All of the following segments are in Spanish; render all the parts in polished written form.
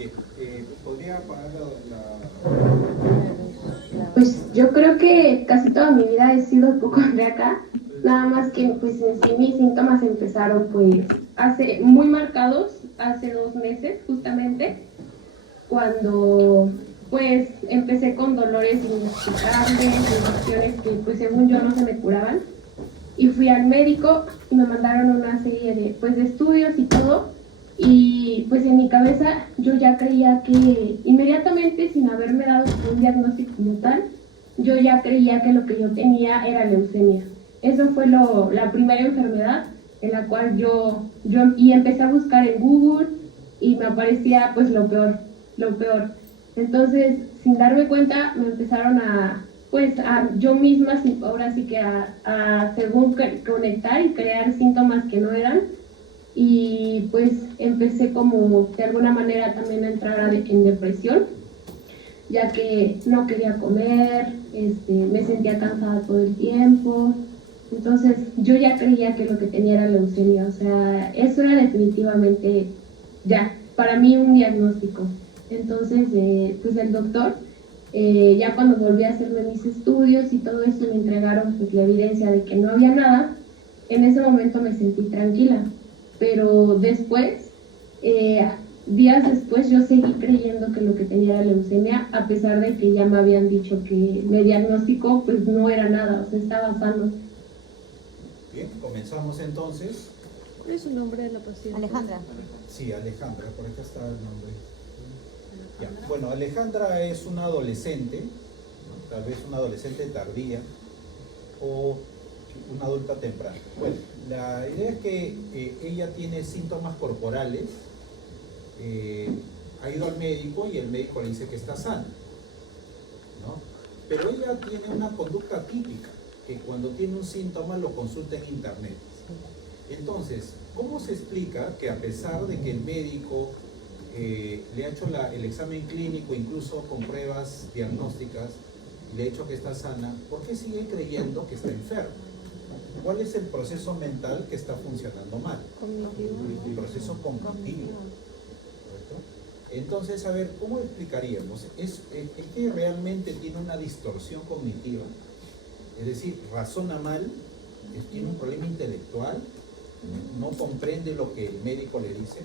Bien, ¿podría apagar Pues yo creo que casi toda mi vida he sido hipocondríaca, nada más que pues en sí mis síntomas empezaron pues hace muy marcados, hace 2 meses justamente, cuando pues empecé con dolores inexplicables, infecciones que pues según yo no se me curaban, y fui al médico y me mandaron una serie de pues de estudios y todo, y pues en mi cabeza yo ya creía que inmediatamente, sin haberme dado un diagnóstico como tal, yo ya creía que lo que yo tenía era leucemia. Eso fue la primera enfermedad en la cual y empecé a buscar en Google y me aparecía pues lo peor, lo peor. Entonces, sin darme cuenta, me empezaron pues yo misma, ahora sí que según conectar y crear síntomas que no eran, y pues empecé como de alguna manera también a entrar en depresión, ya que no quería comer, me sentía cansada todo el tiempo. Entonces yo ya creía que lo que tenía era leucemia, o sea, eso era definitivamente ya, para mí un diagnóstico. Entonces, pues el doctor, ya cuando volví a hacerme mis estudios y todo eso, me entregaron pues la evidencia de que no había nada. En ese momento me sentí tranquila, pero después, días después, yo seguí creyendo que lo que tenía era leucemia, a pesar de que ya me habían dicho que me diagnosticó, pues no era nada, o sea, estaba sano. Bien, comenzamos entonces. ¿Cuál es su nombre de la paciente? Alejandra. Sí, Alejandra, por acá está el nombre. Ya. Bueno, Alejandra es una adolescente, ¿no? Tal vez una adolescente tardía o una adulta temprana. Bueno, la idea es que ella tiene síntomas corporales, ha ido al médico y el médico le dice que está sana, ¿no? Pero ella tiene una conducta típica, que cuando tiene un síntoma lo consulta en internet. Entonces, ¿cómo se explica que a pesar de que el médico le ha hecho el examen clínico, incluso con pruebas diagnósticas, le ha hecho que está sana, ¿por qué sigue creyendo que está enferma? ¿Cuál es el proceso mental que está funcionando mal? El proceso cognitivo. ¿Correcto? Entonces, a ver, ¿cómo explicaríamos? ¿Es que realmente tiene una distorsión cognitiva? Es decir, razona mal, tiene un problema intelectual, no comprende lo que el médico le dice.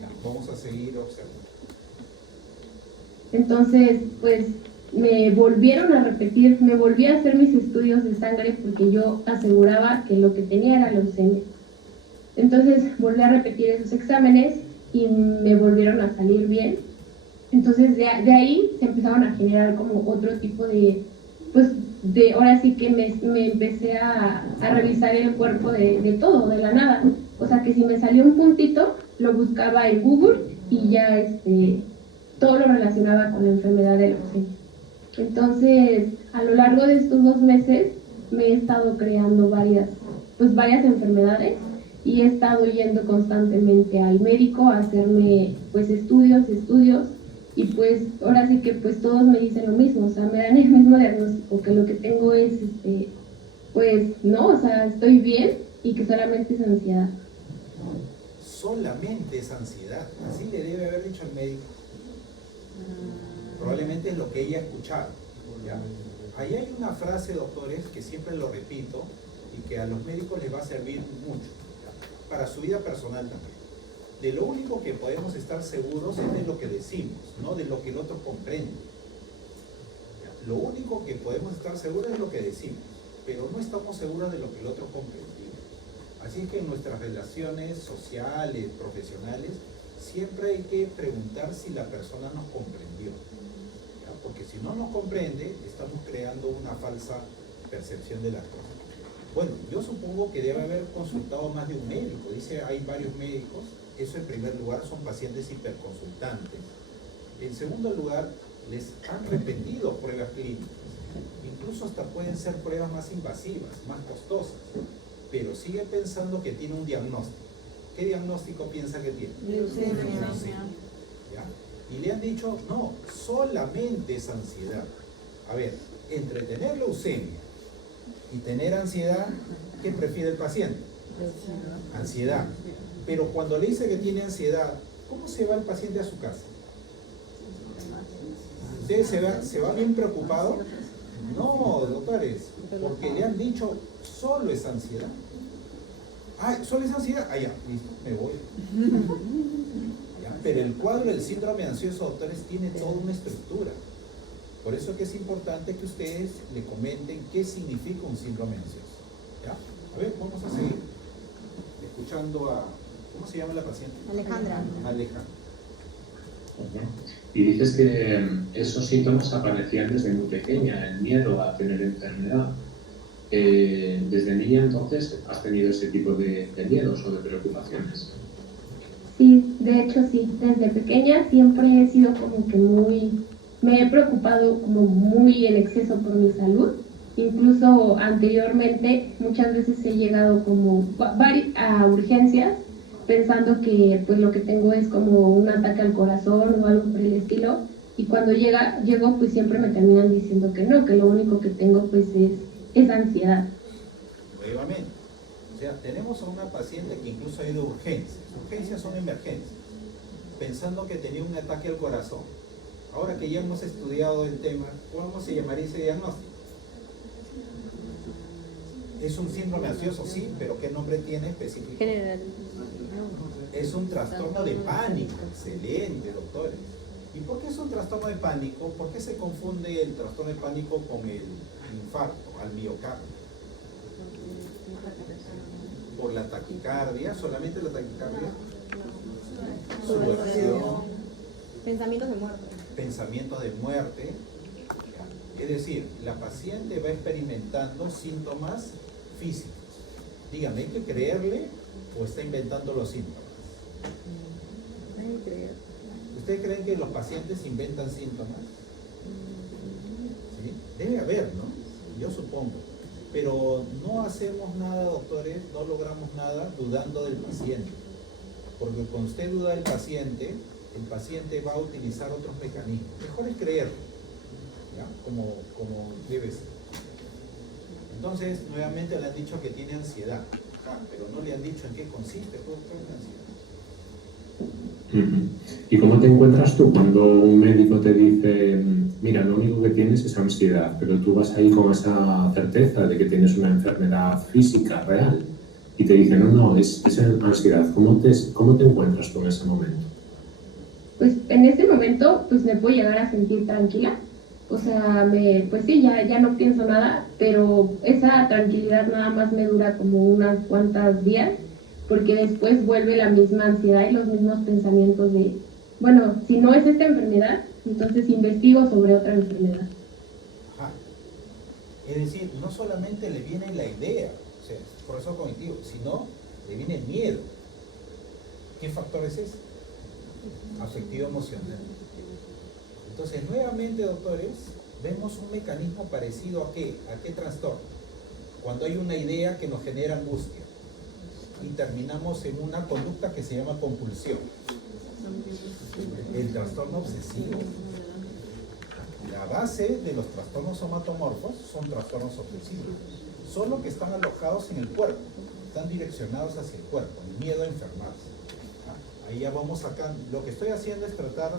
Ya, vamos a seguir observando. Entonces, pues me volvieron a repetir, me volví a hacer mis estudios de sangre porque yo aseguraba que lo que tenía era leucemia. Entonces volví a repetir esos exámenes y me volvieron a salir bien. Entonces de ahí se empezaron a generar como otro tipo ahora sí que me empecé a revisar el cuerpo de todo, de la nada. O sea que si me salió un puntito, lo buscaba en Google y ya todo lo relacionaba con la enfermedad de leucemia. Entonces, a lo largo de estos 2 meses me he estado creando varias enfermedades y he estado yendo constantemente al médico a hacerme pues estudios y pues ahora sí que pues todos me dicen lo mismo, o sea, me dan el mismo diagnóstico, que lo que tengo es pues no, o sea, estoy bien y que solamente es ansiedad. Solamente es ansiedad, así le debe haber dicho el médico. Probablemente es lo que ella ha escuchado, ¿ya? Ahí hay una frase, doctores, que siempre lo repito y que a los médicos les va a servir mucho, ¿ya? Para su vida personal también. De lo único que podemos estar seguros es de lo que decimos, no de lo que el otro comprende. ¿Ya? Lo único que podemos estar seguros es lo que decimos, pero no estamos seguros de lo que el otro comprendió. Así que en nuestras relaciones sociales, profesionales, siempre hay que preguntar si la persona nos comprendió. ¿Ya? Porque si no nos comprende, estamos creando una falsa percepción de las cosas. Bueno, yo supongo que debe haber consultado más de un médico. Dice, hay varios médicos. Eso en primer lugar son pacientes hiperconsultantes. En segundo lugar, les han repetido pruebas clínicas. Incluso hasta pueden ser pruebas más invasivas, más costosas. Pero sigue pensando que tiene un diagnóstico. ¿Qué diagnóstico piensa que tiene? Leucemia. ¿Ya? Y le han dicho, no, solamente es ansiedad. A ver, entre tener leucemia y tener ansiedad, ¿qué prefiere el paciente? Ansiedad. Pero cuando le dice que tiene ansiedad, ¿cómo se va el paciente a su casa? usted se va bien preocupado. No, doctores, porque le han dicho solo es ansiedad. Ah, solo es ansiedad. Ah, ya, listo, me voy. ¿Ya? Pero el cuadro del síndrome ansioso, doctores, tiene toda una estructura. Por eso que es importante que ustedes le comenten qué significa un síndrome ansioso. ¿Ya? A ver, vamos a seguir escuchando a... ¿Cómo se llama la paciente? Alejandra. Alejandra. Y dices que esos síntomas aparecían desde muy pequeña, el miedo a tener enfermedad. Desde niña, entonces, ¿has tenido ese tipo de miedos o de preocupaciones? Sí, de hecho sí, desde pequeña siempre he sido como que me he preocupado como muy en exceso por mi salud. Incluso anteriormente muchas veces he llegado como a urgencias pensando que pues lo que tengo es como un ataque al corazón o algo por el estilo, y cuando llego pues siempre me terminan diciendo que no, que lo único que tengo pues es ansiedad. Nuevamente, o sea, tenemos a una paciente que incluso ha ido a urgencias. Urgencias son emergencias, pensando que tenía un ataque al corazón. Ahora que ya hemos estudiado el tema, ¿cómo se llamaría ese diagnóstico? Es un síndrome ansioso, sí, pero ¿qué nombre tiene específico? General. Es un trastorno de pánico. Excelente, doctores. ¿Y por qué es un trastorno de pánico? ¿Por qué se confunde el trastorno de pánico con el infarto al miocardio? ¿Por la taquicardia? ¿Solamente la taquicardia? Sudoración, Pensamientos de muerte. pensamientos de muerte. Es decir, la paciente va experimentando síntomas físicos. Dígame, ¿hay que creerle o está inventando los síntomas? ¿Ustedes creen que los pacientes inventan síntomas? ¿Sí? Debe haber, ¿no? Yo supongo. Pero no hacemos nada, doctores, no logramos nada dudando del paciente. Porque cuando usted duda del paciente, el paciente va a utilizar otros mecanismos. Mejor es creerlo, ¿ya? Como debe ser. Entonces, nuevamente le han dicho que tiene ansiedad, pero no le han dicho en qué consiste todo la ansiedad. ¿Y cómo te encuentras tú cuando un médico te dice, mira, lo único que tienes es ansiedad, pero tú vas ahí con esa certeza de que tienes una enfermedad física real y te dice, no, es ansiedad? ¿Cómo te encuentras tú en ese momento? Pues en ese momento pues me puedo llegar a sentir tranquila, o sea, pues sí, ya no pienso nada, pero esa tranquilidad nada más me dura como unas cuantas días, porque después vuelve la misma ansiedad y los mismos pensamientos de, bueno, si no es esta enfermedad, entonces investigo sobre otra enfermedad. Ajá. Es decir, no solamente le viene la idea, o sea, proceso cognitivo, sino le viene el miedo. ¿Qué factor es ese? Afectivo emocional. Entonces, nuevamente, doctores, vemos un mecanismo parecido ¿a qué? ¿A qué trastorno? Cuando hay una idea que nos genera angustia y terminamos en una conducta que se llama compulsión. El trastorno obsesivo. La base de los trastornos somatomorfos son trastornos obsesivos, solo que están alojados en el cuerpo, están direccionados hacia el cuerpo, el miedo a enfermarse. Ahí ya vamos acá. Lo que estoy haciendo es tratar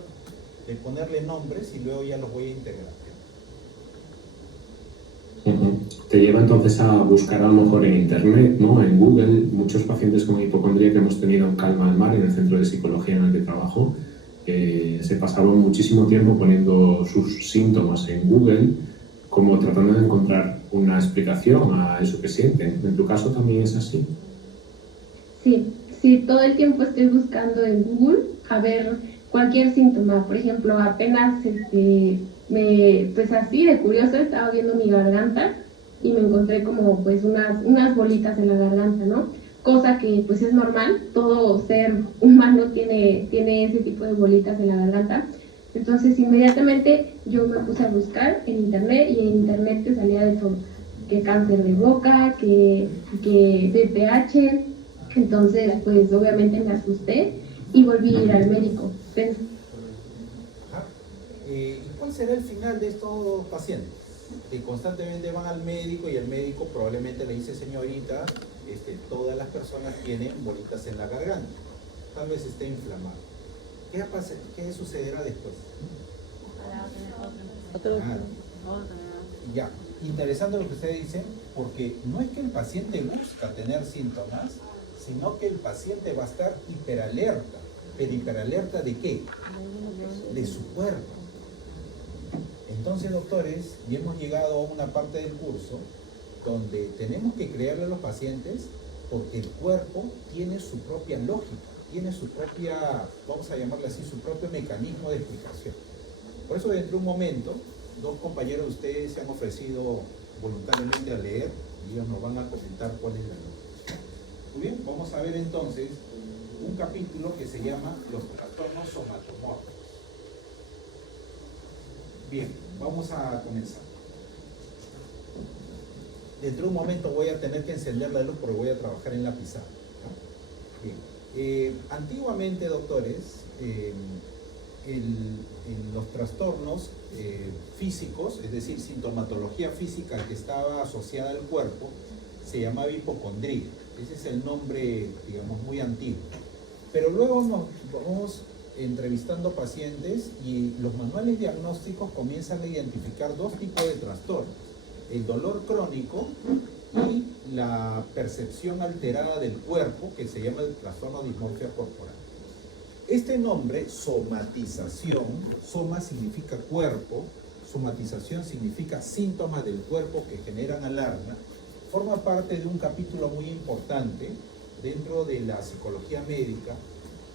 de ponerle nombres y luego ya los voy a integrar. Te lleva entonces a buscar a lo mejor en internet, ¿no? En Google. Muchos pacientes con hipocondría que hemos tenido en Calma al Mar, en el centro de psicología en el que trabajo, se pasaban muchísimo tiempo poniendo sus síntomas en Google, como tratando de encontrar una explicación a eso que sienten. ¿En tu caso también es así? Sí, todo el tiempo estoy buscando en Google a ver cualquier síntoma. Por ejemplo, apenas pues así de curioso estaba viendo mi garganta y me encontré como pues unas bolitas en la garganta, ¿no? Cosa que pues es normal, todo ser humano tiene ese tipo de bolitas en la garganta. Entonces inmediatamente yo me puse a buscar en internet y en internet te salía de todo, que cáncer de boca, que BPH. Entonces pues obviamente me asusté y volví a ir al médico. ¿Y cuál será el final de estos pacientes? Que constantemente van al médico y el médico probablemente le dice, señorita, todas las personas tienen bolitas en la garganta, tal vez esté inflamado. ¿Qué sucederá después? Otro. Claro. Ya, interesante lo que ustedes dicen, porque no es que el paciente busca tener síntomas, sino que el paciente va a estar hiperalerta. ¿Pero hiperalerta de qué? De su cuerpo. Entonces, doctores, ya hemos llegado a una parte del curso donde tenemos que creerle a los pacientes porque el cuerpo tiene su propia lógica, tiene su propia, vamos a llamarle así, su propio mecanismo de explicación. Por eso, dentro de un momento, dos compañeros de ustedes se han ofrecido voluntariamente a leer y ellos nos van a comentar cuál es la lógica. Muy bien, vamos a ver entonces un capítulo que se llama Los trastornos somatomórficos. Bien, vamos a comenzar. Dentro de un momento voy a tener que encender la luz porque voy a trabajar en la pizarra, ¿no? Bien, antiguamente, doctores, en los trastornos físicos, es decir, sintomatología física que estaba asociada al cuerpo, se llamaba hipocondría. Ese es el nombre, digamos, muy antiguo. Pero luego nos vamos entrevistando pacientes y los manuales diagnósticos comienzan a identificar dos tipos de trastornos: el dolor crónico y la percepción alterada del cuerpo, que se llama el trastorno de dismorfia corporal. Este nombre, somatización, soma significa cuerpo, somatización significa síntomas del cuerpo que generan alarma, forma parte de un capítulo muy importante dentro de la psicología médica,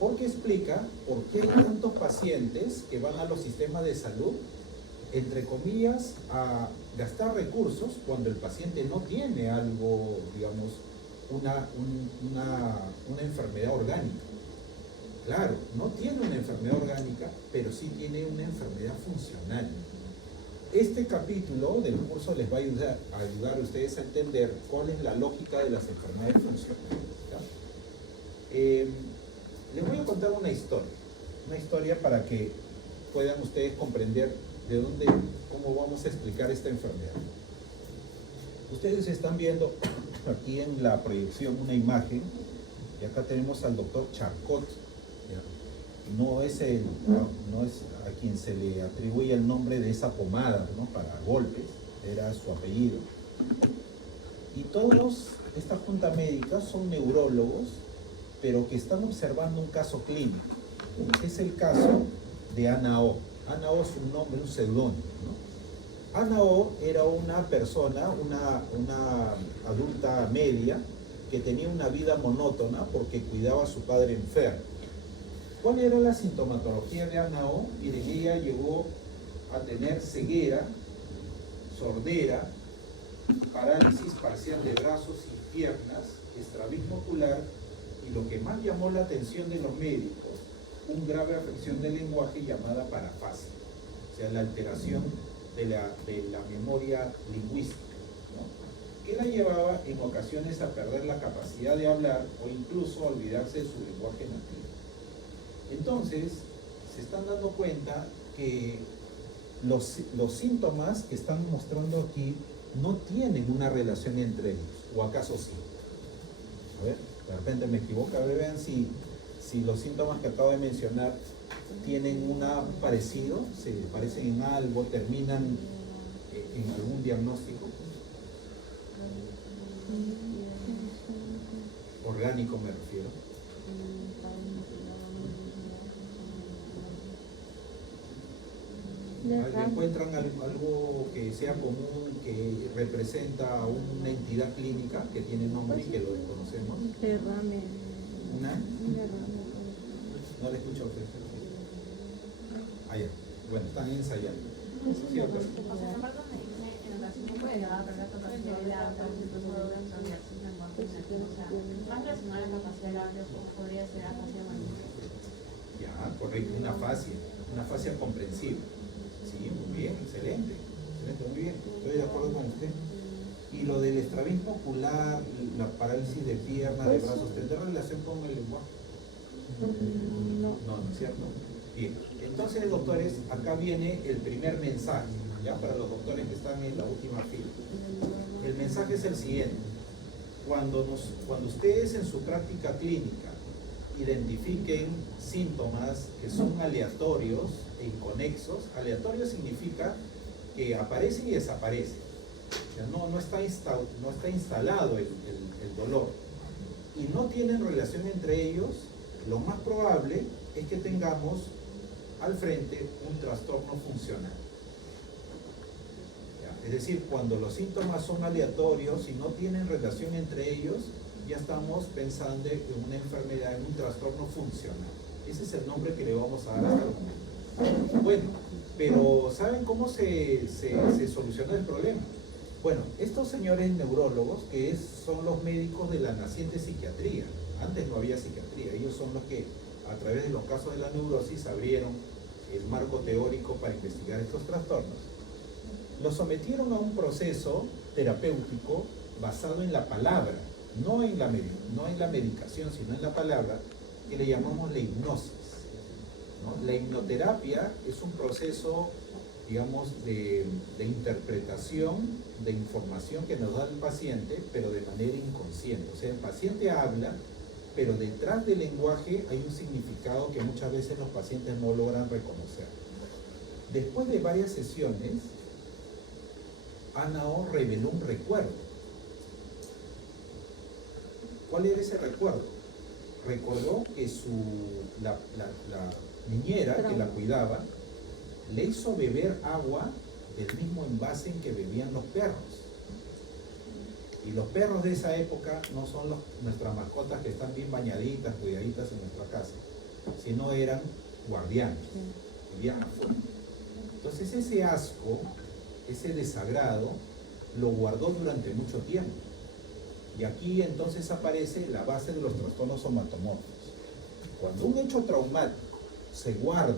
porque explica por qué hay tantos pacientes que van a los sistemas de salud, entre comillas, a gastar recursos cuando el paciente no tiene algo, digamos, una enfermedad orgánica. Claro, no tiene una enfermedad orgánica, pero sí tiene una enfermedad funcional. Este capítulo del curso les va a ayudar a ustedes a entender cuál es la lógica de las enfermedades funcionales, ¿ya? Les voy a contar una historia para que puedan ustedes comprender de dónde, cómo vamos a explicar esta enfermedad. Ustedes están viendo aquí en la proyección una imagen, y acá tenemos al doctor Charcot, ¿ya? No es a quien se le atribuye el nombre de esa pomada, ¿no?, para golpes, era su apellido. Y todos, esta junta médica, son neurólogos, pero que están observando un caso clínico. Es el caso de Ana O. Ana O es un nombre, un seudónimo, ¿no? Ana O era una persona, una adulta media, que tenía una vida monótona porque cuidaba a su padre enfermo. ¿Cuál era la sintomatología de Ana O? Miren, ella llegó a tener ceguera, sordera, parálisis parcial de brazos y piernas, estrabismo ocular, y lo que más llamó la atención de los médicos, una grave afección del lenguaje llamada parafasia, o sea, la alteración de la memoria lingüística, ¿no?, que la llevaba en ocasiones a perder la capacidad de hablar o incluso a olvidarse de su lenguaje nativo. Entonces, se están dando cuenta que los síntomas que están mostrando aquí no tienen una relación entre ellos, o acaso sí. A ver, de repente me equivoco, a ver, vean si los síntomas que acabo de mencionar tienen un parecido, se parecen en algo, terminan en algún diagnóstico orgánico, me refiero. ¿Encuentran algo que sea común, que representa a una entidad clínica que tiene nombre y que lo desconocemos? Derrame. ¿Una? Derrame. No le escucho a usted. Ah, ya. Bueno, están ensayando. ¿Cierto? O sea, en parte en ocasiones puede llegar a perder capacidad de hablar, más relacionada a la capacidad de hablar, podría ser afasia maníaca. Ya, correcto, una afasia comprensiva. Sí, muy bien, excelente, muy bien, estoy de acuerdo con usted. Y lo del estrabismo ocular, la parálisis de pierna, de brazos, ¿tendrá relación con el lenguaje? No. No, ¿no es cierto? Bien, entonces, doctores, acá viene el primer mensaje, ya para los doctores que están en la última fila. El mensaje es el siguiente: cuando ustedes en su práctica clínica identifiquen síntomas que son aleatorios e inconexos. Aleatorio significa que aparecen y desaparecen. O sea, no está instalado el dolor y no tienen relación entre ellos. Lo más probable es que tengamos al frente un trastorno funcional. Es decir, cuando los síntomas son aleatorios y no tienen relación entre ellos, ya estamos pensando en una enfermedad, en un trastorno funcional. Ese es el nombre que le vamos a dar hasta el momento. Bueno, pero ¿saben cómo se soluciona el problema? Bueno, estos señores neurólogos, son los médicos de la naciente psiquiatría, antes no había psiquiatría, ellos son los que a través de los casos de la neurosis abrieron el marco teórico para investigar estos trastornos. Los sometieron a un proceso terapéutico basado en la palabra, no en la medicación, sino en la palabra, que le llamamos la hipnosis, ¿no? La hipnoterapia es un proceso, digamos, de interpretación de información que nos da el paciente, pero de manera inconsciente. O sea, el paciente habla, pero detrás del lenguaje hay un significado que muchas veces los pacientes no logran reconocer. Después de varias sesiones, Ana O reveló un recuerdo. ¿Cuál era ese recuerdo? Recordó que la niñera que la cuidaba le hizo beber agua del mismo envase en que bebían los perros. Y los perros de esa época no son nuestras mascotas que están bien bañaditas, cuidaditas en nuestra casa, sino eran guardianes, vivían afuera. Entonces ese asco, ese desagrado, lo guardó durante mucho tiempo. Y aquí entonces aparece la base de los trastornos somatomorfos. Cuando un hecho traumático se guarda,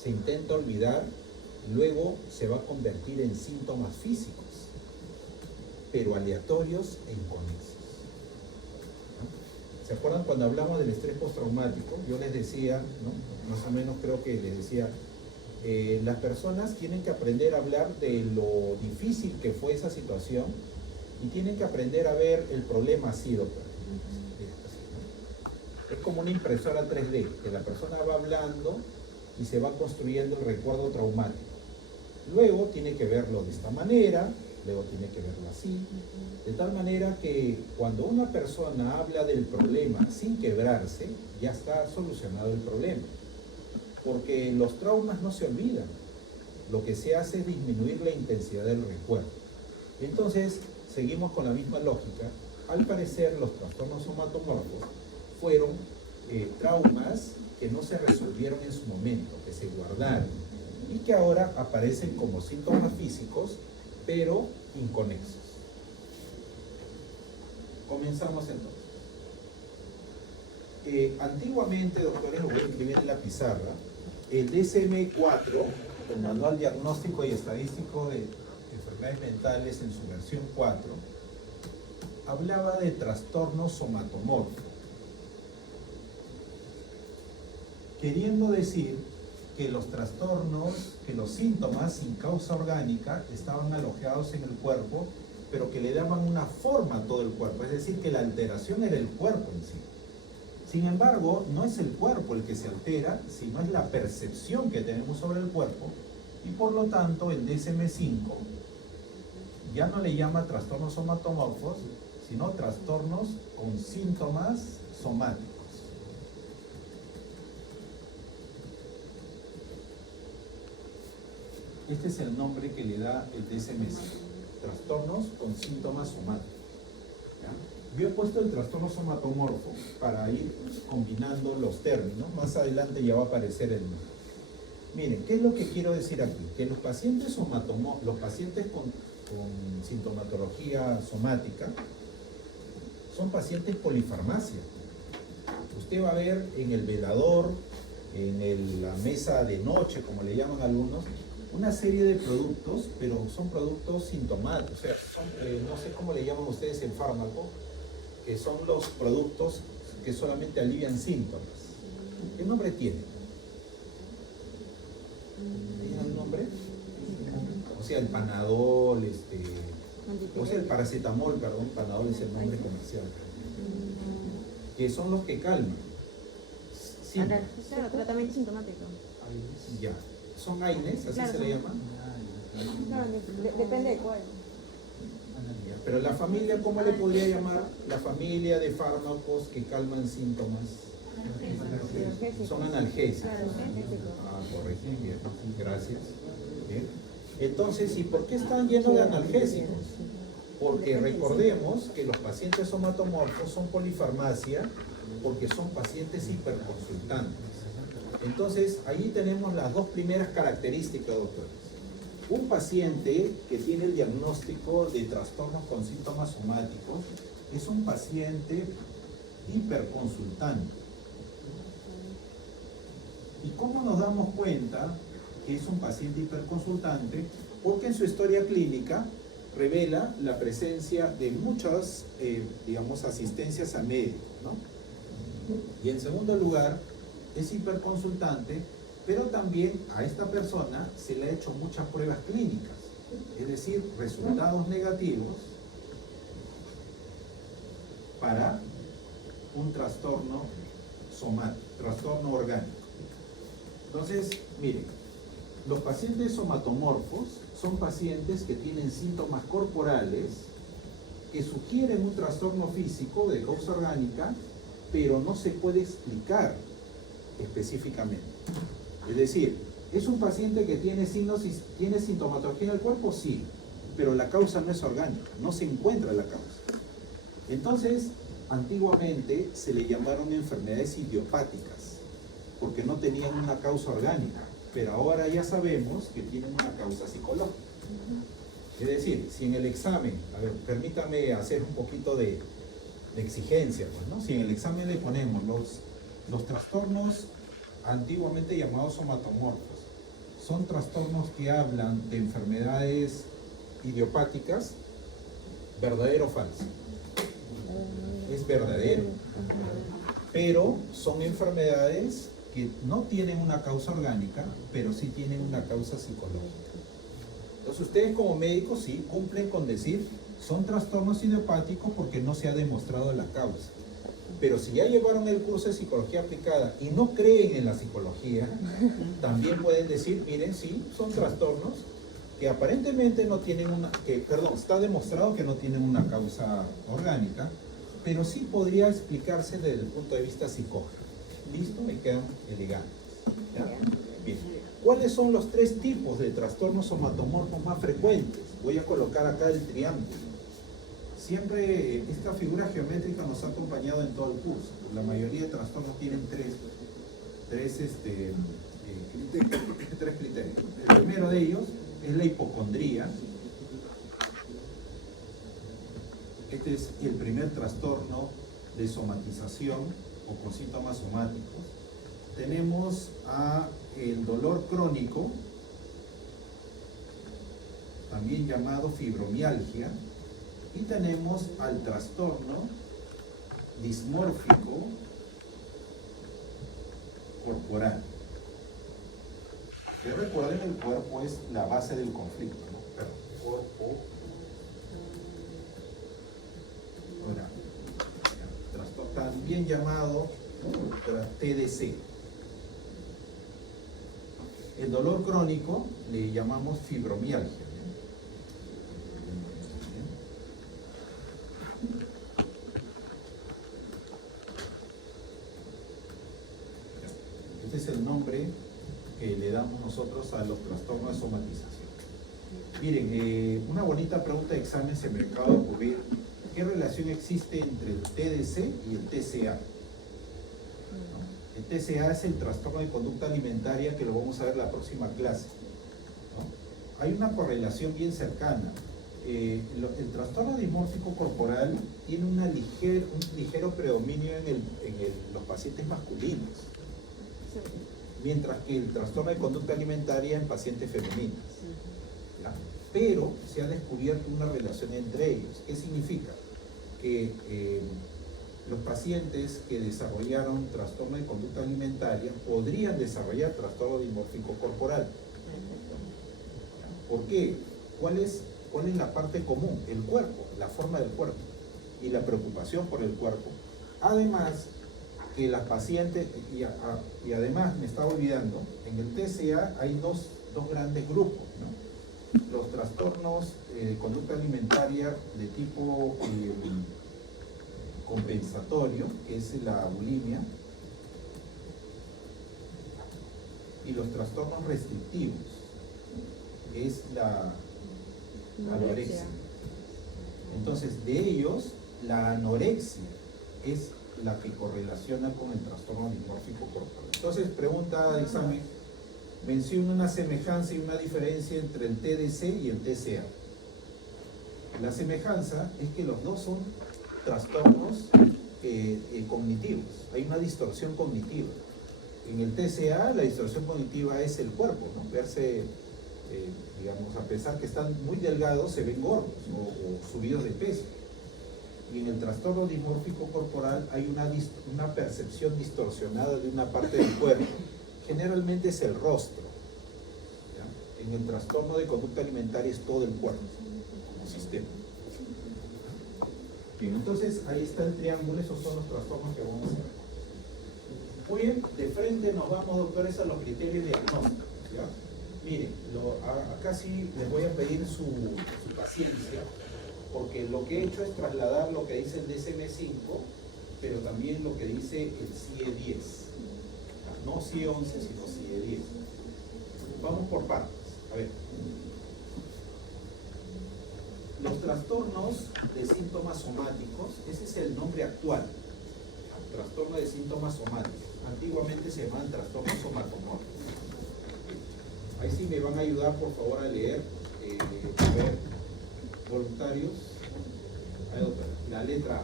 se intenta olvidar, luego se va a convertir en síntomas físicos, pero aleatorios e inconexos. ¿No? ¿Se acuerdan cuando hablamos del estrés postraumático? Yo les decía, ¿no? Más o menos creo que les decía, las personas tienen que aprender a hablar de lo difícil que fue esa situación y tienen que aprender a ver el problema así, doctor. Es como una impresora 3D, que la persona va hablando y se va construyendo el recuerdo traumático. Luego tiene que verlo de esta manera, luego tiene que verlo así, de tal manera que cuando una persona habla del problema sin quebrarse, ya está solucionado el problema. Porque los traumas no se olvidan, lo que se hace es disminuir la intensidad del recuerdo. Entonces, seguimos con la misma lógica. Al parecer, los trastornos somatomorfos fueron traumas que no se resolvieron en su momento, que se guardaron y que ahora aparecen como síntomas físicos, pero inconexos. Comenzamos entonces. Antiguamente, doctores, lo voy a escribir en la pizarra, el DSM-4, el Manual Diagnóstico y Estadístico de Enfermedades Mentales en su versión 4, hablaba de trastorno somatomorfo, queriendo decir que los trastornos, que los síntomas sin causa orgánica estaban alojados en el cuerpo, pero que le daban una forma a todo el cuerpo, es decir, que la alteración era el cuerpo en sí. Sin embargo, no es el cuerpo el que se altera, sino es la percepción que tenemos sobre el cuerpo, y por lo tanto el DSM-5 ya no le llama trastornos somatomorfos, sino trastornos con síntomas somáticos. Este es el nombre que le da el DSM-5, trastornos con síntomas somáticos. ¿Ya? Yo he puesto el trastorno somatomorfo para ir combinando los términos. Más adelante ya va a aparecer el nombre. Miren, ¿qué es lo que quiero decir aquí? Que los pacientes con sintomatología somática son pacientes polifarmacia. Usted va a ver en el velador, en la mesa de noche, como le llaman algunos, una serie de productos, pero son productos sintomáticos, o sea, no sé cómo le llaman ustedes en fármaco, que son los productos que solamente alivian síntomas. ¿Qué nombre tiene? ¿Tiene el nombre? O sea, el Panadol, o sea, el paracetamol, perdón, Panadol es el nombre comercial, que son los que calman. Sí, Claro, tratamiento sintomático. ya. ¿Son AINES? ¿Así Claro, se le son- llama? No, depende de cuál. Ya. Pero la familia, ¿cómo le podría llamar? La familia de fármacos que calman síntomas. Son analgésicos. Claro, analgésicos. Ah, correcto, bien, gracias. Bien. Entonces, ¿y por qué están llenos de analgésicos? Porque recordemos que los pacientes somatomorfos son polifarmacia porque son pacientes hiperconsultantes. Entonces, allí tenemos las dos primeras características, doctores. Un paciente que tiene el diagnóstico de trastornos con síntomas somáticos es un paciente hiperconsultante. ¿Y cómo nos damos cuenta que es un paciente hiperconsultante? Porque en su historia clínica revela la presencia de muchas, digamos, asistencias a médicos, ¿no? Y en segundo lugar, es hiperconsultante, pero también a esta persona se le ha hecho muchas pruebas clínicas, es decir, resultados negativos para un trastorno somático, trastorno orgánico. Entonces, miren, los pacientes somatomorfos son pacientes que tienen síntomas corporales que sugieren un trastorno físico de causa orgánica, pero no se puede explicar específicamente. Es decir, ¿es un paciente que tiene signos y tiene sintomatología en el cuerpo? Sí, pero la causa no es orgánica, no se encuentra la causa. Entonces, antiguamente se le llamaron enfermedades idiopáticas, porque no tenían una causa orgánica, pero ahora ya sabemos que tienen una causa psicológica. Es decir, si en el examen, a ver, permítame hacer un poquito de exigencia, pues, ¿no? Si en el examen le ponemos los trastornos antiguamente llamados somatomorfos, son trastornos que hablan de enfermedades idiopáticas, ¿verdadero o falso? Es verdadero, pero son enfermedades que no tienen una causa orgánica, pero sí tienen una causa psicológica. Entonces ustedes como médicos sí cumplen con decir, son trastornos idiopáticos porque no se ha demostrado la causa. Pero si ya llevaron el curso de psicología aplicada y no creen en la psicología, también pueden decir, miren, sí, son trastornos que aparentemente no tienen está demostrado que no tienen una causa orgánica, pero sí podría explicarse desde el punto de vista psicológico. ¿Listo? Me quedan elegantes. ¿Ya? Bien. ¿Cuáles son los 3 tipos de trastornos somatomorfos más frecuentes? Voy a colocar acá el triángulo. Siempre esta figura geométrica nos ha acompañado en todo el curso. La mayoría de trastornos tienen tres criterios. El primero de ellos es la hipocondría. Este es el primer trastorno de somatización o con síntomas somáticos. Tenemos el dolor crónico, también llamado fibromialgia, y tenemos al trastorno dismórfico corporal. Que recuerden, el cuerpo es la base del conflicto, ¿no? Pero cuerpo. Ahora, trastorno también llamado TDC. El dolor crónico le llamamos fibromialgia. Este es el nombre que le damos nosotros a los trastornos de somatización. Miren, una bonita pregunta de examen se me acaba de ocurrir. ¿Qué relación existe entre el TDC y el TCA? El TCA es el trastorno de conducta alimentaria, que lo vamos a ver la próxima clase, ¿no? Hay una correlación bien cercana. El trastorno dismórfico corporal tiene un ligero predominio en los pacientes masculinos, mientras que el trastorno de conducta alimentaria en pacientes femeninas. ¿Ya? Pero se ha descubierto una relación entre ellos. ¿Qué significa? Que los pacientes que desarrollaron trastorno de conducta alimentaria podrían desarrollar trastorno dismórfico corporal. ¿Por qué? ¿Cuál es la parte común? El cuerpo, la forma del cuerpo y la preocupación por el cuerpo. Además, que las pacientes, y además me estaba olvidando, en el TCA hay dos grandes grupos, ¿no? Los trastornos de conducta alimentaria de tipo compensatorio, que es la bulimia, y los trastornos restrictivos, que es la anorexia. Entonces, de ellos, la anorexia es la que correlaciona con el trastorno dismórfico corporal. Entonces, pregunta de examen, menciona una semejanza y una diferencia entre el TDC y el TCA. La semejanza es que los dos son trastornos cognitivos, hay una distorsión cognitiva. En el TCA la distorsión cognitiva es el cuerpo, ¿no? Verse, digamos, a pesar que están muy delgados, se ven gordos o subidos de peso. Y en el trastorno dismórfico corporal hay una percepción distorsionada de una parte del cuerpo. Generalmente es el rostro, ¿ya? En el trastorno de conducta alimentaria es todo el cuerpo como sistema. Bien, entonces ahí está el triángulo, esos son los trastornos que vamos a ver. Muy bien, de frente nos vamos, doctores, a los criterios diagnósticos, ¿ya? Miren, acá sí les voy a pedir su paciencia, porque lo que he hecho es trasladar lo que dice el DSM-5, pero también lo que dice el CIE-10. No CIE-11, sino CIE-10. Vamos por partes. A ver. Los trastornos de síntomas somáticos, ese es el nombre actual. Trastorno de síntomas somáticos. Antiguamente se llamaban trastornos somatomórficos. Ahí sí me van a ayudar, por favor, a leer. A ver, voluntarios. Ahí, doctora. La letra A.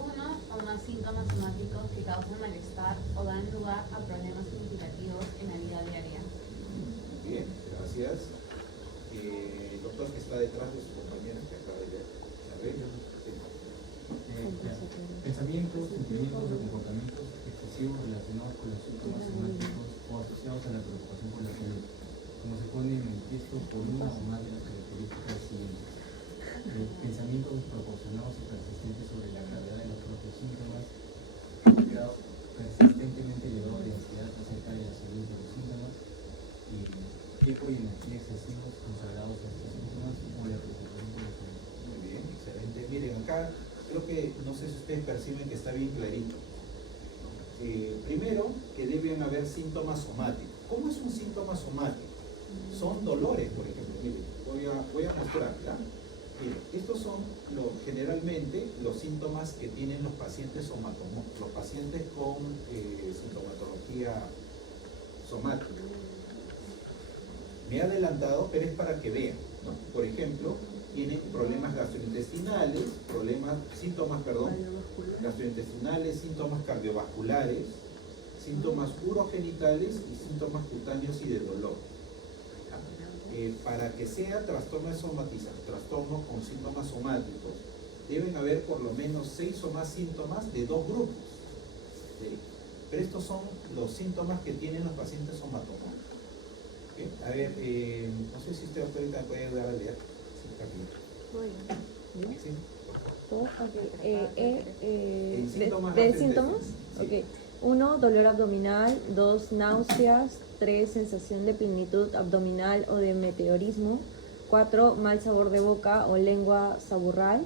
Uno o más síntomas somáticos que causan malestar o dan lugar a problemas significativos en la vida diaria. Bien, gracias. El doctor que está detrás de su compañera que acaba de leer. A ver, pensamientos, sentimientos o comportamientos excesivos relacionados con los síntomas somáticos o asociados a la preocupación por la salud, como se pone en manifiesto por una o más de las características siguientes. Pensamientos desproporcionados y persistentes sobre la gravedad de los propios síntomas, grado persistentemente elevado de ansiedad acerca de la salud de los síntomas, y tiempo y energía excesivos consagrados a estos síntomas o la preocupación por la salud. muy bien, excelente. Miren, acá creo que, no sé si ustedes perciben que está bien clarito. Primero, que deben haber síntomas somáticos. ¿Cómo es un síntoma somático? Son dolores, por ejemplo. Miren, voy a mostrar, ¿ya? Miren, estos son generalmente los síntomas que tienen los pacientes los pacientes con sintomatología somática. Me he adelantado, pero es para que vean, ¿no? Por ejemplo, tienen problemas gastrointestinales, síntomas gastrointestinales, síntomas cardiovasculares, síntomas urogenitales y síntomas cutáneos y de dolor. Para que sea trastorno de somatización, trastorno con síntomas somáticos, deben haber por lo menos 6 o más síntomas de 2 grupos. Pero estos son los síntomas que tienen los pacientes somatomórficos. A ver, no sé si usted ahorita puede ayudar a leer. Sí, por favor. ¿De síntomas? Sí. Ok. 1, dolor abdominal. 2, náuseas. 3, sensación de plenitud abdominal o de meteorismo. 4, mal sabor de boca o lengua saburral.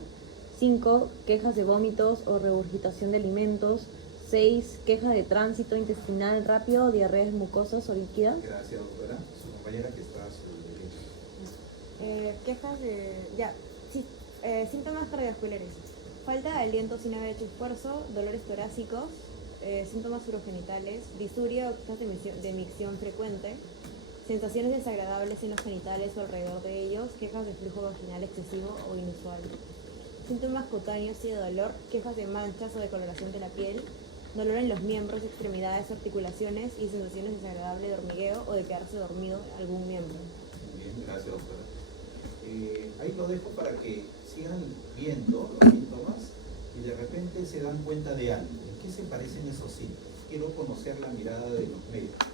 5, quejas de vómitos o regurgitación de alimentos. 6, queja de tránsito intestinal rápido, diarreas mucosas o líquidas. Gracias, doctora. Su compañera que está a su derecha. Quejas de... síntomas cardiovasculares. Falta de aliento sin haber hecho esfuerzo, dolores torácicos, síntomas urogenitales, disuria o quejas de micción frecuente, sensaciones desagradables en los genitales o alrededor de ellos, quejas de flujo vaginal excesivo o inusual. Síntomas cutáneos y de dolor, quejas de manchas o decoloración de la piel, dolor en los miembros, extremidades, articulaciones y sensaciones desagradables de hormigueo o de quedarse dormido en algún miembro. Muy bien, gracias, doctora. Ahí lo dejo para que sigan viendo los síntomas y de repente se dan cuenta de algo. ¿En qué se parecen esos síntomas? Quiero conocer la mirada de los médicos.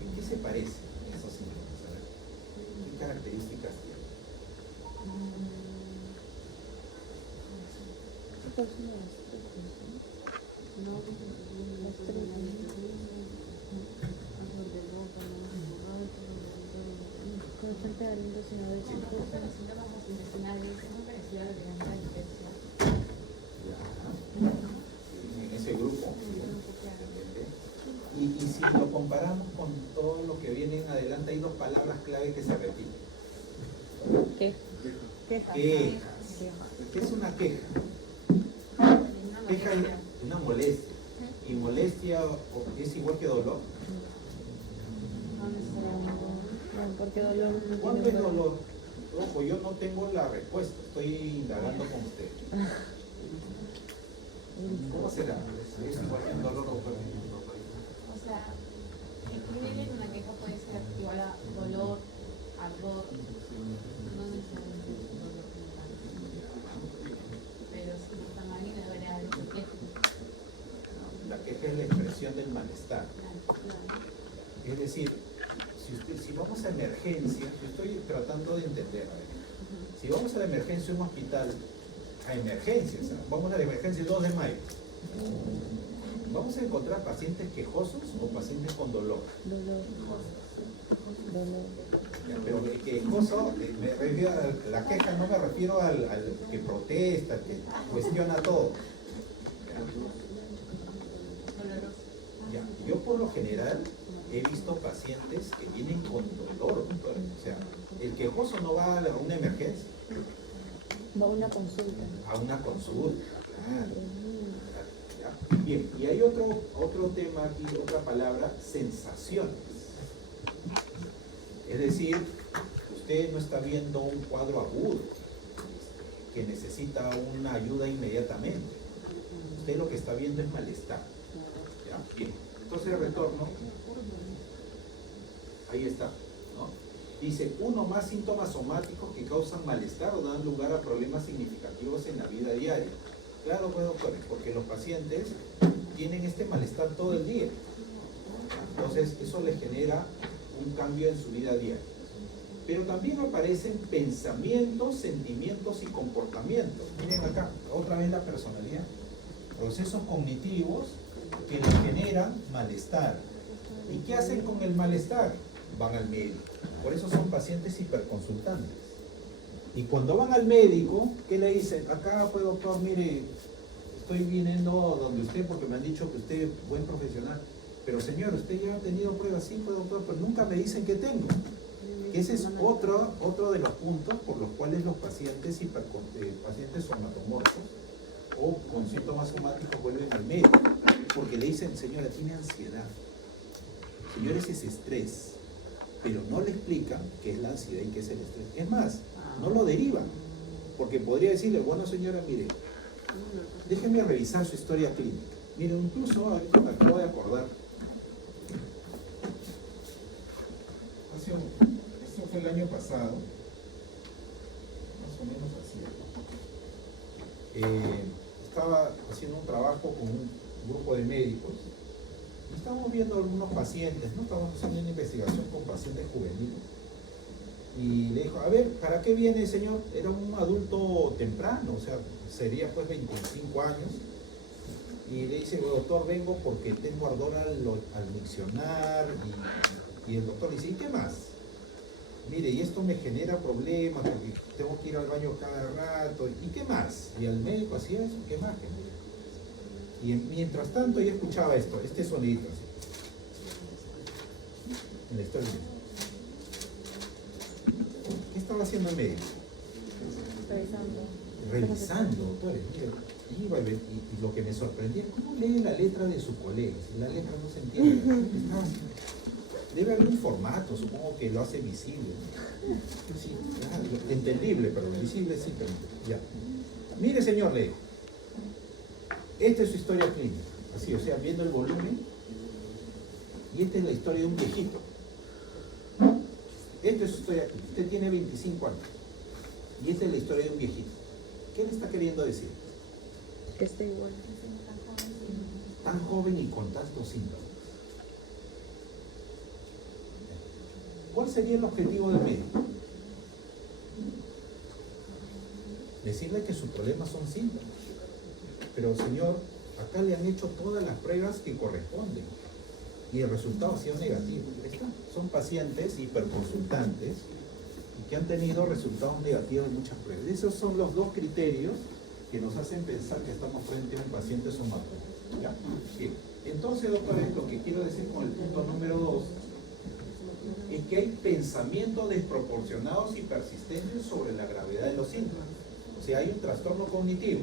¿En qué se parecen esos síntomas? A ver, ¿qué características tienen? Constante aliento sin haber Con respecto a los síntomas gastrointestinales, es muy parecido a lo que vemos en la alopecia. En ese grupo. Y si lo comparamos con todo lo que viene en adelante, hay dos palabras clave que se repiten. ¿Qué? Quejas. Quejas. ¿Qué es una queja? Queja es una molestia. ¿Y molestia es igual que dolor? No necesariamente. No, porque dolor no ¿Cuánto tiene es dolor? Ojo, yo no tengo la respuesta, estoy indagando con usted. ¿Cómo será? ¿Es igual que un dolor o O sea, escribir en una queja puede ser igual a dolor, ardor, no necesariamente dolor como tal. Pero si está mal y le duele algo, se queja. La queja es la expresión del malestar. Es decir, si vamos a emergencia, yo estoy tratando de entender, a ver, si vamos a la emergencia de un hospital, a emergencias, vamos a la emergencia el 2 de mayo, ¿vamos a encontrar pacientes quejosos o pacientes con dolor? dolor. Ya, pero el quejoso, me refiero a la queja, no me refiero al que protesta, al que cuestiona todo. Ya, yo por lo general he visto pacientes que vienen con dolor, doctor. O sea, el quejoso no va a una emergencia, Va a una consulta. a una consulta. Claro. Ya. Bien, y hay otro tema aquí, otra palabra, sensaciones. Es decir, usted no está viendo un cuadro agudo que necesita una ayuda inmediatamente. Usted lo que está viendo es malestar. ¿Ya? Bien, entonces retorno. Ahí está, ¿no? Dice, uno o más síntomas somáticos que causan malestar o dan lugar a problemas significativos en la vida diaria. Claro, pues doctores, porque los pacientes tienen este malestar todo el día. Entonces, eso les genera un cambio en su vida diaria. Pero también aparecen pensamientos, sentimientos y comportamientos. Miren acá, otra vez la personalidad. Procesos cognitivos que les generan malestar. ¿Y qué hacen con el malestar? Van al médico. Por eso son pacientes hiperconsultantes. Y cuando van al médico, ¿qué le dicen? Acá, pues doctor, mire, estoy viniendo donde usted porque me han dicho que usted es buen profesional. Pero señor, usted ya ha tenido pruebas, sí, pues doctor, pero nunca me dicen que tengo. Que ese es otro de los puntos por los cuales los pacientes pacientes somatomorfos o con síntomas somáticos vuelven al médico. Porque le dicen, señora, tiene ansiedad. Señor, ese es estrés. Pero no le explican qué es la ansiedad y qué es el estrés. Es más, no lo derivan. Porque podría decirle, bueno señora, mire, déjeme revisar su historia clínica. Mire, incluso ahorita me acabo de acordar. Eso fue el año pasado. Más o menos así. Estaba haciendo un trabajo con un grupo de médicos. Y estábamos viendo algunos pacientes, ¿no? Estábamos haciendo una investigación con pacientes juveniles. Y le dijo, a ver, ¿para qué viene, señor? Era un adulto temprano, o sea, sería pues 25 años. Y le dice, doctor, vengo porque tengo ardor al miccionar. Y el doctor le dice, ¿y qué más? Mire, y esto me genera problemas porque tengo que ir al baño cada rato. ¿Y qué más? Y al médico hacía eso, ¿qué más? Y mientras tanto yo escuchaba este sonidito así. En la historia. ¿Qué estaba haciendo el médico? Revisando, doctores. Mire, iba y lo que me sorprendía, ¿cómo lee la letra de su colega? Si la letra no se entiende. Debe haber un formato, supongo que lo hace visible. Sí, claro, entendible, pero visible sí, pero ya. Mire, señor, le digo. Esta es su historia clínica, así, o sea, viendo el volumen, y esta es la historia de un viejito. Esta es su historia clínica, usted tiene 25 años, y esta es la historia de un viejito. ¿Qué le está queriendo decir? Que esté igual. Tan joven y con tantos síntomas. ¿Cuál sería el objetivo del médico? Decirle que su problema son síntomas. Pero señor, Acá le han hecho todas las pruebas que corresponden y el resultado ha sido negativo. Ahí está. Son pacientes hiperconsultantes y que han tenido resultados negativos en muchas pruebas. Esos son los dos criterios que nos hacen pensar que estamos frente a un paciente somatólogo. ¿Ya? Bien. Entonces, doctores, lo que quiero decir con el punto número 2 es que hay pensamientos desproporcionados y persistentes sobre la gravedad de los síntomas. O sea, hay un trastorno cognitivo.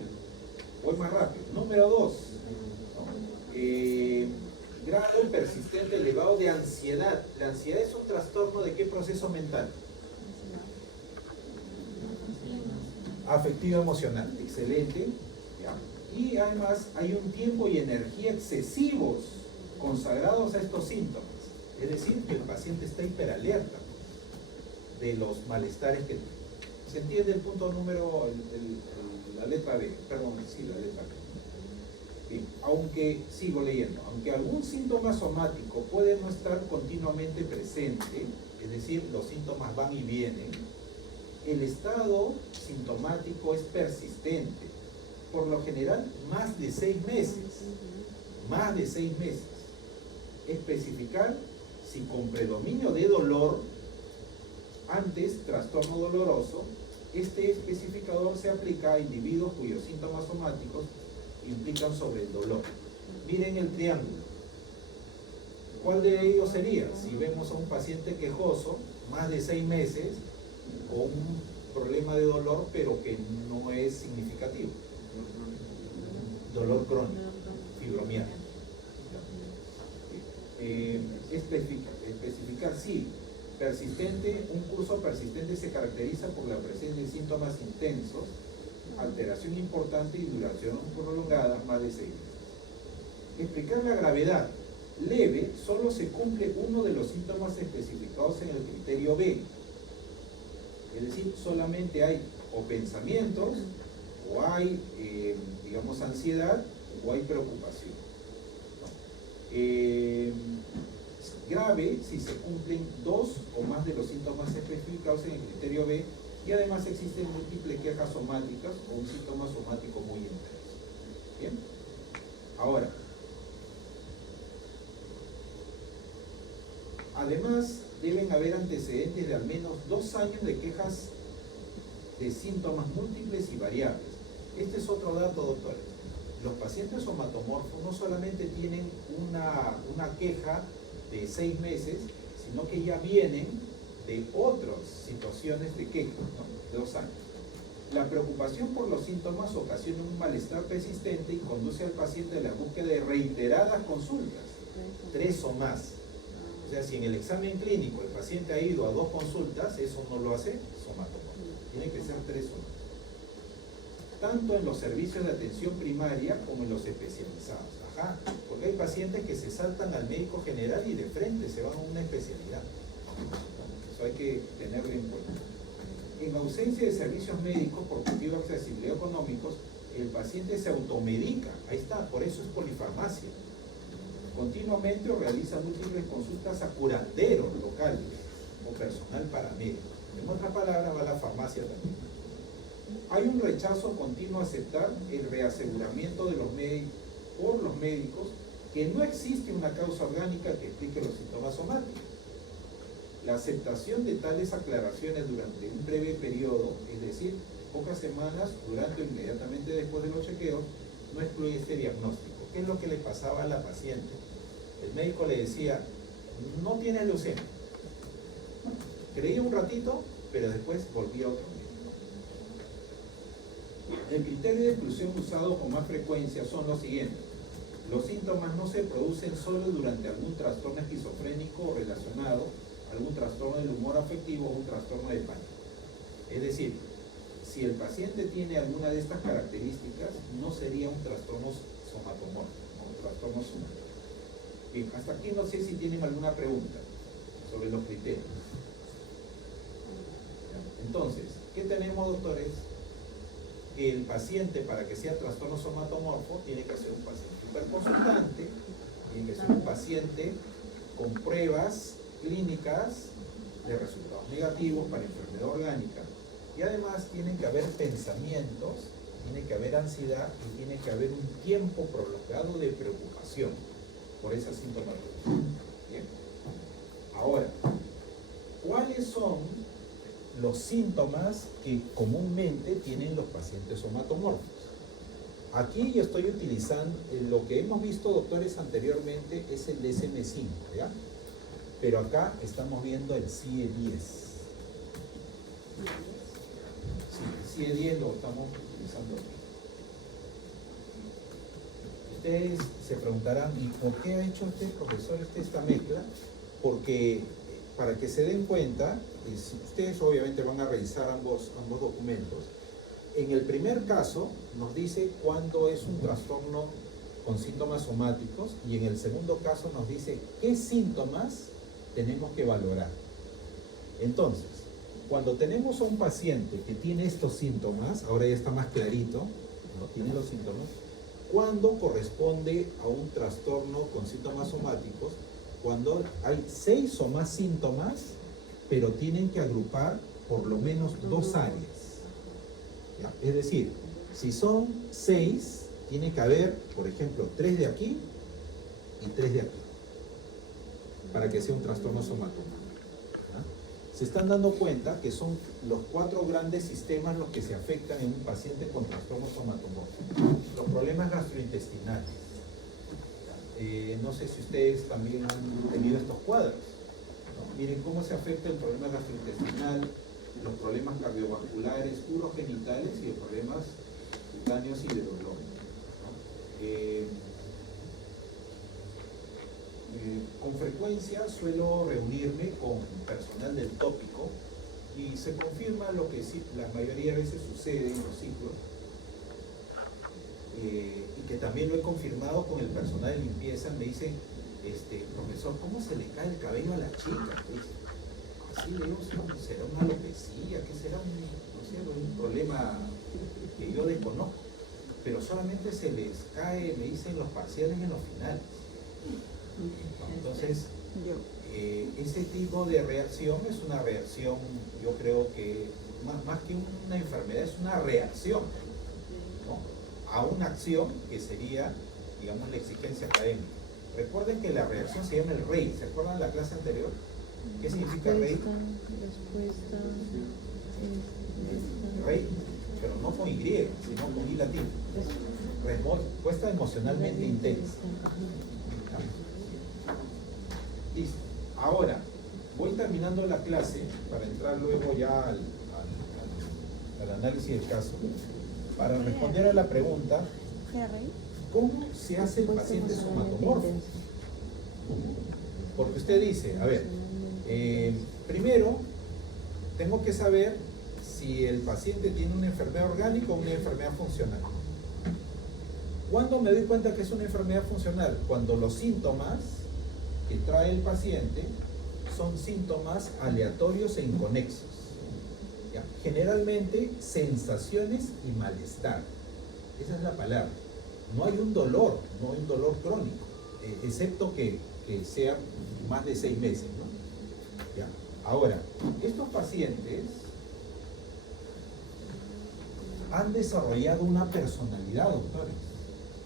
Voy más rápido. Número 2. Grado persistente elevado de ansiedad. La ansiedad es un trastorno de qué proceso mental? Afectivo emocional. Excelente. ¿Ya? Y además hay un tiempo y energía excesivos consagrados a estos síntomas. Es decir, que el paciente está hiperalerta de los malestares que tiene. ¿Se entiende el punto número, la letra B? Perdón, sí, la letra B. Bien, aunque, sigo leyendo, aunque algún síntoma somático puede no estar continuamente presente, es decir, los síntomas van y vienen, el estado sintomático es persistente, por lo general más de 6 meses, más de 6 meses. Especificar si con predominio de dolor, antes trastorno doloroso, este especificador se aplica a individuos cuyos síntomas somáticos implican sobre el dolor. Miren el triángulo. ¿Cuál de ellos sería? Si vemos a un paciente quejoso, más de 6 meses, con un problema de dolor, pero que no es significativo. Dolor crónico, fibromialgia. Especificar sí. Persistente, un curso persistente se caracteriza por la presencia de síntomas intensos, alteración importante y duración prolongada, más de 6 meses. Explicar la gravedad. Leve, solo se cumple uno de los síntomas especificados en el criterio B. Es decir, solamente hay o pensamientos, o hay, digamos, ansiedad, o hay preocupación. Grave si se cumplen 2 o más de los síntomas especificados en el criterio B y además existen múltiples quejas somáticas o un síntoma somático muy intenso. Bien. Ahora, además deben haber antecedentes de al menos 2 años de quejas de síntomas múltiples y variables. Este es otro dato, doctores. Los pacientes somatomorfos no solamente tienen una queja de 6 meses, sino que ya vienen de otras situaciones de queja, ¿no? De 2 años. La preocupación por los síntomas ocasiona un malestar persistente y conduce al paciente a la búsqueda de reiteradas consultas, 3 o más. O sea, si en el examen clínico el paciente ha ido a 2 consultas, eso no lo hace somatomorfo. Tiene que ser 3 o más. Tanto en los servicios de atención primaria como en los especializados. Ajá, porque hay pacientes que se saltan al médico general y de frente se van a una especialidad. Eso hay que tenerlo en cuenta. En ausencia de servicios médicos por motivos de accesibilidad económicos, el paciente se automedica. Ahí está, por eso es polifarmacia. Continuamente realiza múltiples consultas a curanderos locales o personal paramédico. En otras palabras, va a la farmacia también. Hay un rechazo continuo a aceptar el reaseguramiento de los médicos por los médicos que no existe una causa orgánica que explique los síntomas somáticos. La aceptación de tales aclaraciones durante un breve periodo, es decir, pocas semanas, durante o inmediatamente después de los chequeos, no excluye este diagnóstico. ¿Qué es lo que le pasaba a la paciente? El médico le decía, no tienes leucemia. Creía un ratito, pero después volvía otro día. El criterio de exclusión usado con más frecuencia son los siguientes. Los síntomas no se producen solo durante algún trastorno esquizofrénico o relacionado, algún trastorno del humor afectivo o un trastorno de pánico. Es decir, si el paciente tiene alguna de estas características, no sería un trastorno somatomorfo, un trastorno somático. Bien, hasta aquí no sé si tienen alguna pregunta sobre los criterios. Entonces, ¿qué tenemos, doctores? Que el paciente, para que sea trastorno somatomorfo, tiene que ser un paciente hiperconsultante, tiene que ser un paciente con pruebas clínicas de resultados negativos para enfermedad orgánica, y además tienen que haber pensamientos tiene que haber ansiedad y tiene que haber un tiempo prolongado de preocupación por esa sintomatología. Bien. Ahora, ¿cuáles son los síntomas que comúnmente tienen los pacientes somatomorfos? Aquí yo estoy utilizando lo que hemos visto, doctores, anteriormente es el DSM-5, ¿ya? Pero acá estamos viendo el CIE-10. Sí, el CIE-10 lo estamos utilizando aquí. Ustedes se preguntarán, ¿y por qué ha hecho este profesor esta mezcla? Porque para que se den cuenta, ustedes obviamente van a revisar ambos documentos. En el primer caso nos dice cuándo es un trastorno con síntomas somáticos y en el segundo caso nos dice qué síntomas tenemos que valorar. Entonces, cuando tenemos a un paciente que tiene estos síntomas, ahora ya está más clarito, ¿no? Tiene los síntomas, ¿cuándo corresponde a un trastorno con síntomas somáticos? Cuando hay 6 o más síntomas, pero tienen que agrupar por lo menos 2 áreas. ¿Ya? Es decir, si son 6, tiene que haber, por ejemplo, 3 de aquí y 3 de aquí, para que sea un trastorno somatológico. Se están dando cuenta que son los 4 grandes sistemas los que se afectan en un paciente con trastorno somatológico. Los problemas gastrointestinales. No sé si ustedes también han tenido estos cuadros, ¿no? Miren cómo se afecta el problema gastrointestinal, los problemas cardiovasculares, urogenitales y los problemas cutáneos y de dolor, ¿no? Con frecuencia suelo reunirme con personal del tópico y se confirma lo que sí, la mayoría de veces sucede en los ciclos, y que también lo he confirmado con el personal de limpieza. Me dicen, profesor, ¿cómo se le cae el cabello a la chica? Así le digo, ¿será una alopecia? ¿Qué será? No sé, un problema que yo desconozco, pero solamente se les cae, me dicen, los parciales y en los finales. Entonces, ese tipo de reacción es una reacción, yo creo que más que una enfermedad, es una reacción, ¿no?, a una acción que sería, digamos, la exigencia académica. Recuerden que la reacción se llama el REI. ¿Se acuerdan de la clase anterior? ¿Qué significa REI? Respuesta. REI, pero no con Y, sino con I latín. Respuesta emocionalmente intensa. Listo. Ahora, voy terminando la clase para entrar luego ya al análisis del caso. Para responder a la pregunta, ¿cómo se hace el paciente somatomorfo? Porque usted dice, a ver, primero tengo que saber si el paciente tiene una enfermedad orgánica o una enfermedad funcional. ¿Cuándo me doy cuenta que es una enfermedad funcional? Cuando los síntomas que trae el paciente son síntomas aleatorios e inconexos. ¿Ya? Generalmente sensaciones y malestar. Esa es la palabra. No hay un dolor, no hay un dolor crónico, excepto que sea más de 6 meses, ¿no? ¿Ya? Ahora, estos pacientes han desarrollado una personalidad, doctores,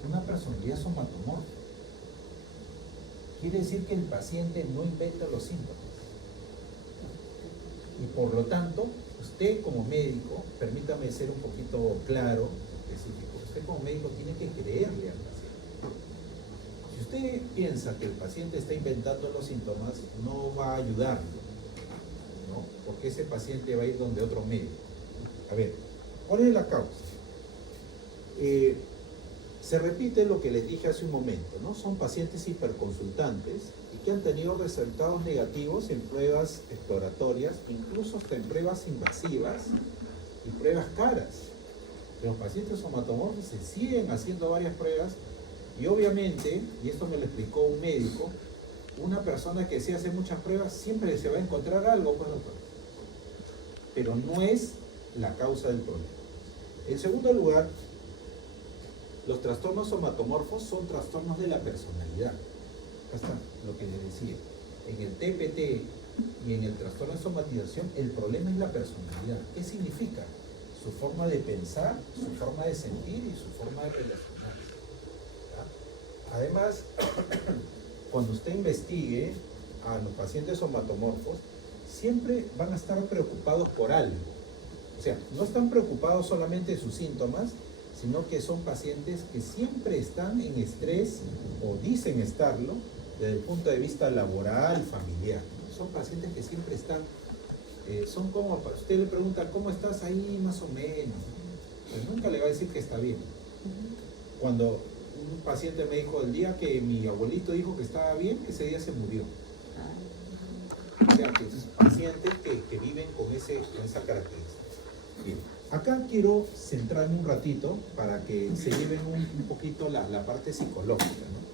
una personalidad somatomorfa. Quiere decir que el paciente no inventa los síntomas. Y por lo tanto, usted como médico, permítame ser un poquito claro, específico, usted como médico tiene que creerle al paciente. Si usted piensa que el paciente está inventando los síntomas, no va a ayudarlo, ¿no? Porque ese paciente va a ir donde otro médico. A ver, ¿cuál es la causa? Se repite lo que les dije hace un momento, ¿no? Son pacientes hiperconsultantes y que han tenido resultados negativos en pruebas exploratorias, incluso hasta en pruebas invasivas y pruebas caras. Los pacientes somatomorfos se siguen haciendo varias pruebas y obviamente, y esto me lo explicó un médico, una persona que se hace muchas pruebas siempre se va a encontrar algo, pues, pero no es la causa del problema. En segundo lugar, los trastornos somatomorfos son trastornos de la personalidad. Acá está lo que les decía. En el TPT y en el trastorno de somatización, el problema es la personalidad. ¿Qué significa? su forma de pensar, su forma de sentir y su forma de relacionarse. ¿Ya? Además, cuando usted investigue a los pacientes somatomorfos, siempre van a estar preocupados por algo. O sea, no están preocupados solamente de sus síntomas, sino que son pacientes que siempre están en estrés o dicen estarlo desde el punto de vista laboral, familiar. Son pacientes que siempre están, son como, usted le pregunta, ¿cómo estás ahí? Más o menos. Pues nunca le va a decir que está bien. Cuando un paciente me dijo, el día que mi abuelito dijo que estaba bien, ese día se murió. O sea, que son pacientes que viven con esa característica. Bien, acá quiero centrarme un ratito para que se lleven un poquito la parte psicológica, ¿no?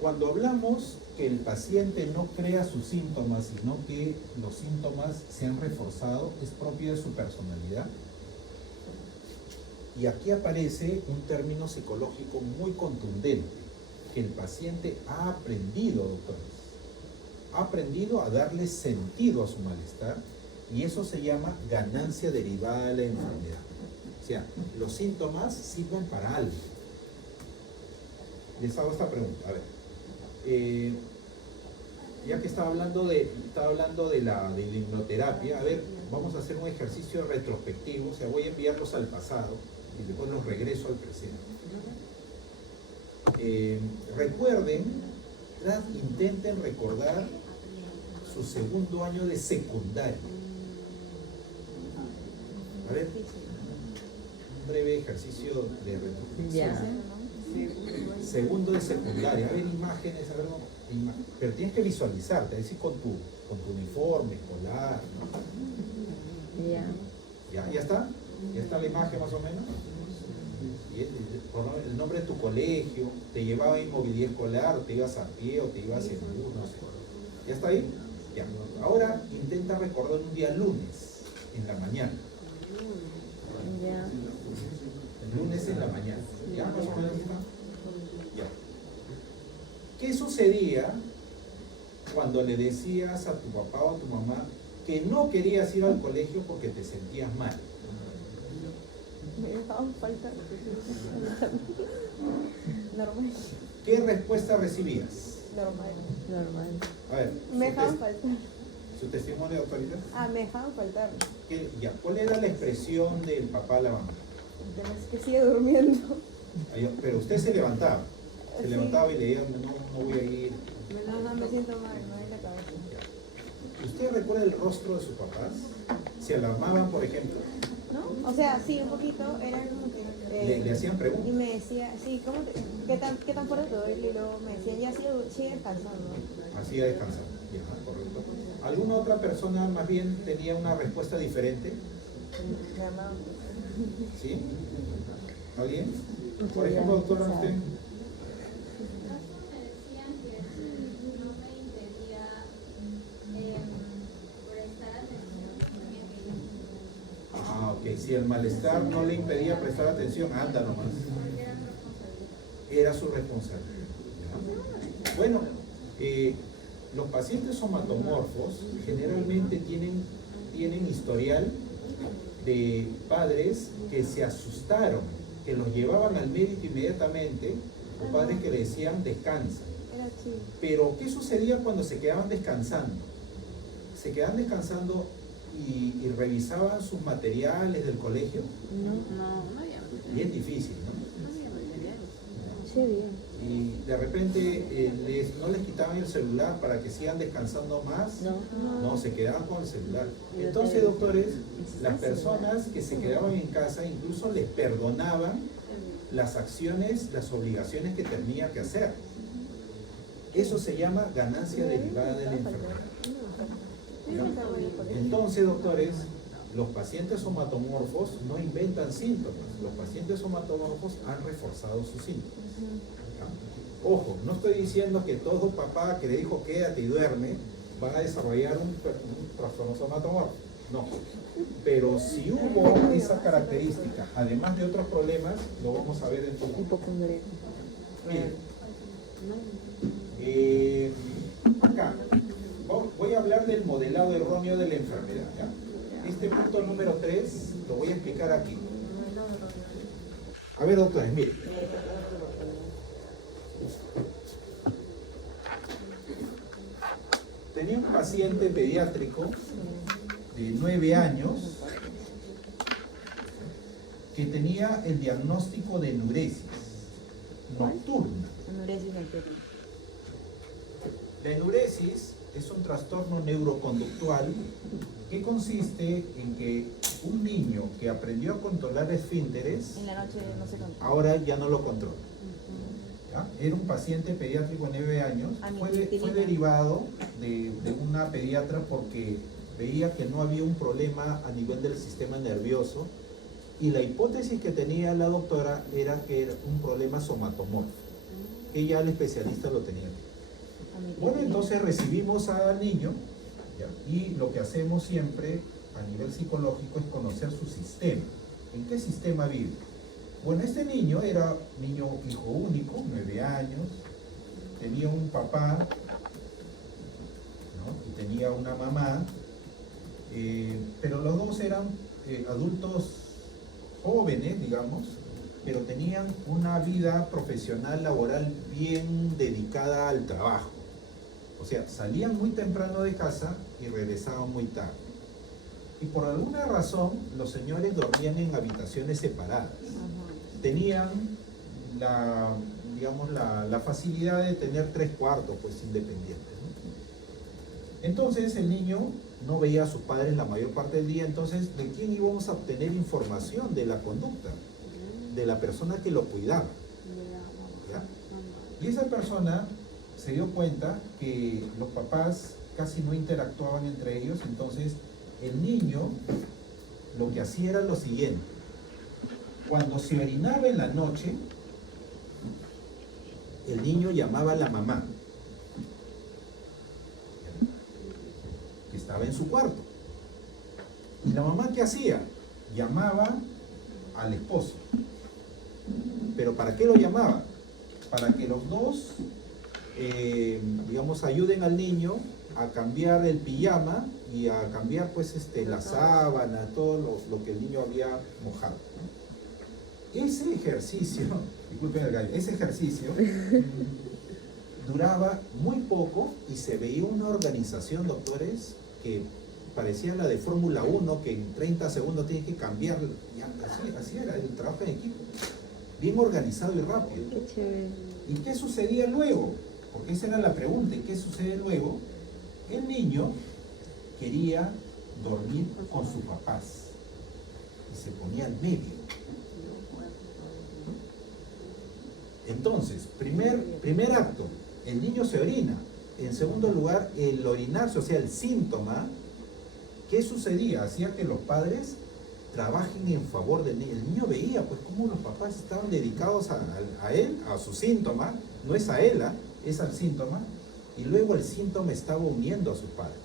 Cuando hablamos que el paciente no crea sus síntomas, sino que los síntomas se han reforzado, es propio de su personalidad. Y aquí aparece un término psicológico muy contundente, que el paciente ha aprendido, doctores, ha aprendido a darle sentido a su malestar, y eso se llama ganancia derivada de la enfermedad. O sea, los síntomas sirven para algo. Les hago esta pregunta, a ver. Ya que estaba hablando de la hipnoterapia, a ver, vamos a hacer un ejercicio retrospectivo, o sea, voy a enviarlos al pasado y después los regreso al presente. Recuerden, intenten recordar su segundo año de secundaria. A ver, un breve ejercicio de retrospección. Segundo de secundaria, a ver imágenes, a ver, pero tienes que visualizarte, es decir, con tu uniforme escolar, ¿no? ¿Ya está? ¿Ya está la imagen más o menos? El nombre de tu colegio, te llevaba en movilidad escolar, o te ibas a pie, o te ibas en bus, no sé. ¿Ya está ahí? Ya. Ahora intenta recordar un día lunes, en la mañana. El lunes en la mañana. ¿Ya? ¿Más o menos está? Ya. ¿Qué sucedía cuando le decías a tu papá o a tu mamá que no querías ir al colegio porque te sentías mal? Me dejaban faltar. Normal. ¿Qué respuesta recibías? Normal. A ver. Me dejaban faltar. ¿Su testimonio de autoridad? Me dejaban faltar. Ya. ¿Cuál era la expresión del papá a la mamá? Es que sigue durmiendo. Pero usted se levantaba. Se Sí. levantaba y le decía, no voy a ir. No, me siento mal, no hay la cabeza. ¿Usted recuerda el rostro de sus papás? ¿Se alarmaban, por ejemplo? ¿No? O sea, sí, un poquito. Era como que... ¿Le hacían preguntas? Y me decía, sí, ¿qué tan fuerte te duele? Y luego me decían, ya sigue descansando. Así a descansar. Ya, correcto. ¿Alguna otra persona más bien tenía una respuesta diferente? Me amaban. ¿Sí? ¿Alguien? Por ejemplo, doctora, usted. Ok, si el malestar no le impedía prestar atención, anda nomás. Era su responsabilidad. Bueno, los pacientes somatomorfos generalmente tienen historial de padres que se asustaron, que los llevaban al médico inmediatamente, o padres que le decían descansa. Pero, ¿qué sucedía cuando se quedaban descansando? Se quedaban descansando y revisaban sus materiales del colegio. No había. Bien difícil, ¿no? No había materiales. Sí, bien. Y de repente no les quitaban el celular para que sigan descansando más. No, se quedaban con el celular. Entonces, doctores, las personas que se quedaban en casa incluso les perdonaban las acciones, las obligaciones que tenía que hacer. Eso se llama ganancia derivada de la enfermedad. Entonces, doctores, los pacientes somatomorfos no inventan síntomas. Los pacientes somatomorfos han reforzado sus síntomas. Ojo, no estoy diciendo que todo papá que le dijo quédate y duerme va a desarrollar un trastorno somatomorfo. No. Pero si hubo esa característica, además de otros problemas, lo vamos a ver en tu Hipocondríaco. Bien. Acá voy a hablar del modelado punto número 3 lo voy a explicar aquí. A ver, doctores, miren. Tenía un paciente pediátrico de 9 años que tenía el diagnóstico de enuresis nocturna. Enuresis nocturna. La enuresis es un trastorno neuroconductual que consiste en que un niño que aprendió a controlar esfínteres En la noche no se controla. ahora ya no lo controla. ¿Ya? Era un paciente pediátrico de 9 años, fue derivado de una pediatra porque veía que no había un problema a nivel del sistema nervioso y la hipótesis que tenía la doctora era que era un problema somatomorfo, que ya el especialista lo tenía. Bueno, entonces recibimos al niño, ¿ya? Y lo que hacemos siempre a nivel psicológico es conocer su sistema. ¿En qué sistema vive? Bueno, este niño era niño hijo único, 9 años, tenía un papá, ¿no? Y tenía una mamá, pero los dos eran adultos jóvenes, digamos, pero tenían una vida profesional, laboral bien dedicada al trabajo. O sea, salían muy temprano de casa y regresaban muy tarde. Y por alguna razón, los señores dormían en habitaciones separadas. Tenían la facilidad de tener 3 cuartos, pues, independientes, ¿no? Entonces, el niño no veía a sus padres la mayor parte del día. Entonces, ¿de quién íbamos a obtener información de la conducta? De la persona que lo cuidaba, ¿ya? Y esa persona se dio cuenta que los papás casi no interactuaban entre ellos. Entonces el niño lo que hacía era lo siguiente: cuando se orinaba en la noche, el niño llamaba a la mamá, que estaba en su cuarto. ¿Y la mamá qué hacía? Llamaba al esposo. ¿Pero para qué lo llamaba? Para que los dos, ayuden al niño a cambiar el pijama y a cambiar, pues, la sábana, todo lo que el niño había mojado. Ese ejercicio, disculpen el gallo, ese ejercicio duraba muy poco y se veía una organización, doctores, que parecía la de Fórmula 1, que en 30 segundos tienes que cambiar. Ya, así era el trabajo en equipo. Bien organizado y rápido. Qué chévere. ¿Y qué sucedía luego? Porque esa era la pregunta. ¿Y qué sucede luego? El niño quería dormir con sus papás y se ponía al medio. Entonces, primer acto, el niño se orina. En segundo lugar, el orinarse, o sea, el síntoma. ¿Qué sucedía? Hacía que los padres trabajen en favor del niño. El niño veía, pues, cómo los papás estaban dedicados a él, a su síntoma. No es a él, es al síntoma. Y luego el síntoma estaba uniendo a sus padres.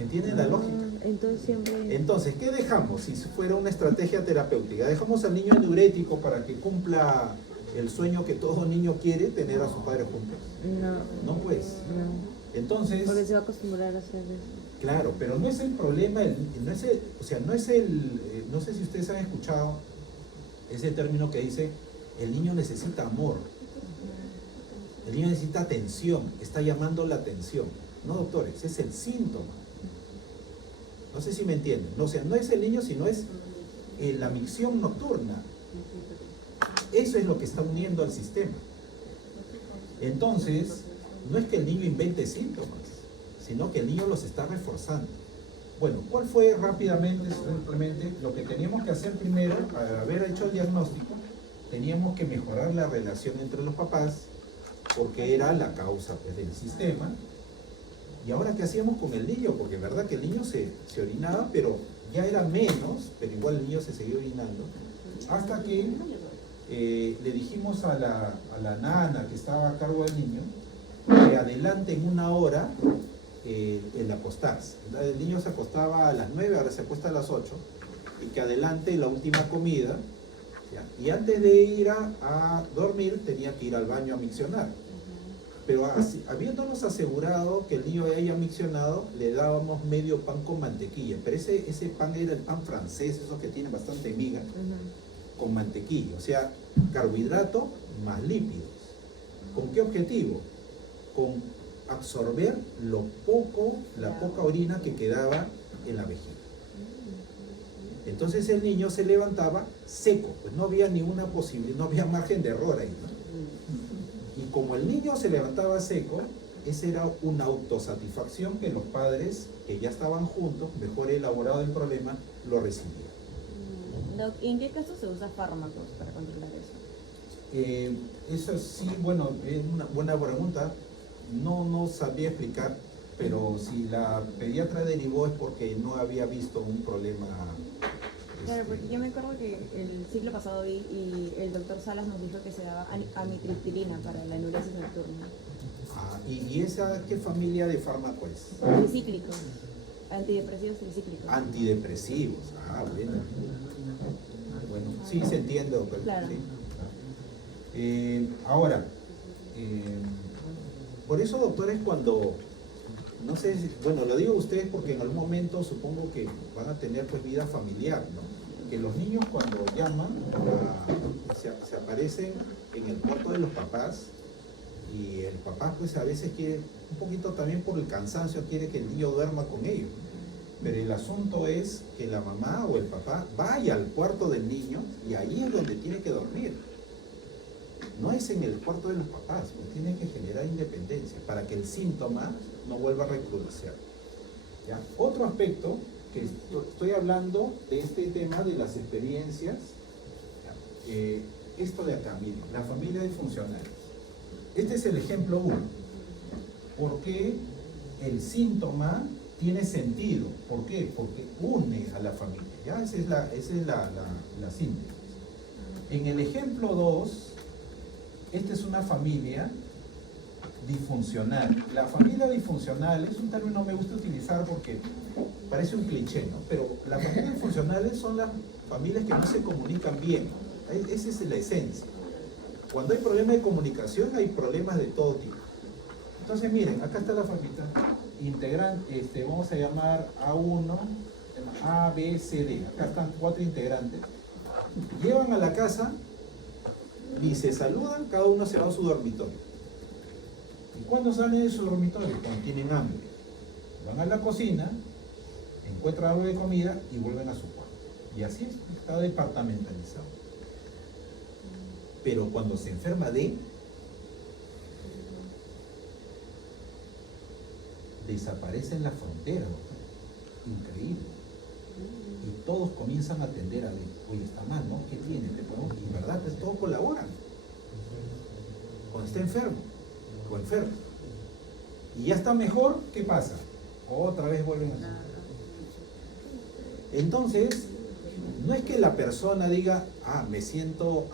¿Entienden la lógica? Entonces siempre... Entonces, ¿qué dejamos? Si fuera una estrategia terapéutica, dejamos al niño diurético para que cumpla el sueño que todo niño quiere, tener a sus padres juntos. No. No, pues. No. Entonces... Porque se va a acostumbrar a hacer eso. Claro, pero no es el problema, no sé si ustedes han escuchado ese término que dice: el niño necesita amor, el niño necesita atención, está llamando la atención. No, doctores, es el síntoma. No sé si me entienden. No, o sea, no es el niño, sino es la micción nocturna. Eso es lo que está uniendo al sistema. Entonces, no es que el niño invente síntomas, sino que el niño los está reforzando. Bueno, ¿cuál fue rápidamente, simplemente, lo que teníamos que hacer primero? Al haber hecho el diagnóstico, teníamos que mejorar la relación entre los papás, porque era la causa, pues, del sistema. Y ahora, ¿qué hacíamos con el niño? Porque es verdad que el niño se orinaba, pero ya era menos, pero igual el niño se seguía orinando, hasta que le dijimos a la nana que estaba a cargo del niño que adelante en 1 hora el acostarse. El niño se acostaba a las 9, ahora se acuesta a las 8, y que adelante la última comida, ¿ya? Y antes de ir a dormir tenía que ir al baño a miccionar. Pero habiéndonos asegurado que el niño haya miccionado, le dábamos medio pan con mantequilla. Pero ese pan era el pan francés, esos que tienen bastante miga, con mantequilla. O sea, carbohidrato más lípidos. ¿Con qué objetivo? Con absorber la poca orina que quedaba en la vejiga. Entonces el niño se levantaba seco, pues no había ninguna posibilidad, no había margen de error ahí, ¿no? Y como el niño se levantaba seco, esa era una autosatisfacción que los padres, que ya estaban juntos, mejor elaborado el problema, lo recibían. Doc, ¿y en qué caso se usa fármacos para controlar eso? Eso sí, bueno, es una buena pregunta. No sabría explicar, pero si la pediatra derivó es porque no había visto un problema. Claro, porque yo me acuerdo que el siglo pasado vi y el doctor Salas nos dijo que se daba amitriptilina para la enuresis nocturna. ¿Y esa qué familia de fármaco es? Tricíclicos, antidepresivos tricíclicos. Antidepresivos, bueno. Bueno, sí se entiende, doctor. Claro. Sí. Ahora, por eso, doctores, cuando, no sé, bueno, lo digo a ustedes porque en algún momento supongo que van a tener pues vida familiar, ¿no? Que los niños cuando llaman se aparecen en el cuarto de los papás y el papá pues a veces quiere, un poquito también por el cansancio, quiere que el niño duerma con ellos. Pero el asunto es que la mamá o el papá vaya al cuarto del niño y ahí es donde tiene que dormir. No es en el cuarto de los papás, pues tiene que generar independencia para que el síntoma no vuelva a recrudecer. ¿Ya? Otro aspecto, que estoy hablando de este tema de las experiencias, esto de acá, miren, la familia disfuncional. Este es el ejemplo 1. ¿Por qué el síntoma tiene sentido? ¿Por qué? Porque une a la familia. ¿Ya? Esa es la síntesis. En el ejemplo 2, esta es una familia disfuncional. La familia disfuncional es un término que me gusta utilizar porque parece un cliché, ¿no? Pero las familias disfuncionales son las familias que no se comunican bien. Esa es la esencia. Cuando hay problemas de comunicación, hay problemas de todo tipo. Entonces, miren, acá está la familia integrante, vamos a llamar A1, A, B, C, D. Acá están 4 integrantes. Llevan a la casa y se saludan, cada uno se va a su dormitorio. ¿Y cuándo salen de su dormitorio? Cuando tienen hambre. Van a la cocina, encuentran algo de comida y vuelven a su cuarto. Y así es, está departamentalizado. Pero cuando se enferma desaparece en la frontera, ¿no? Increíble. Y todos comienzan a atender a él. Oye, está mal, ¿no? ¿Qué tiene? Y verdad, pues todos colaboran. Cuando está enfermo o enfermo y ya está mejor, ¿qué pasa? Otra vez vuelven a su. Entonces, no es que la persona diga, me siento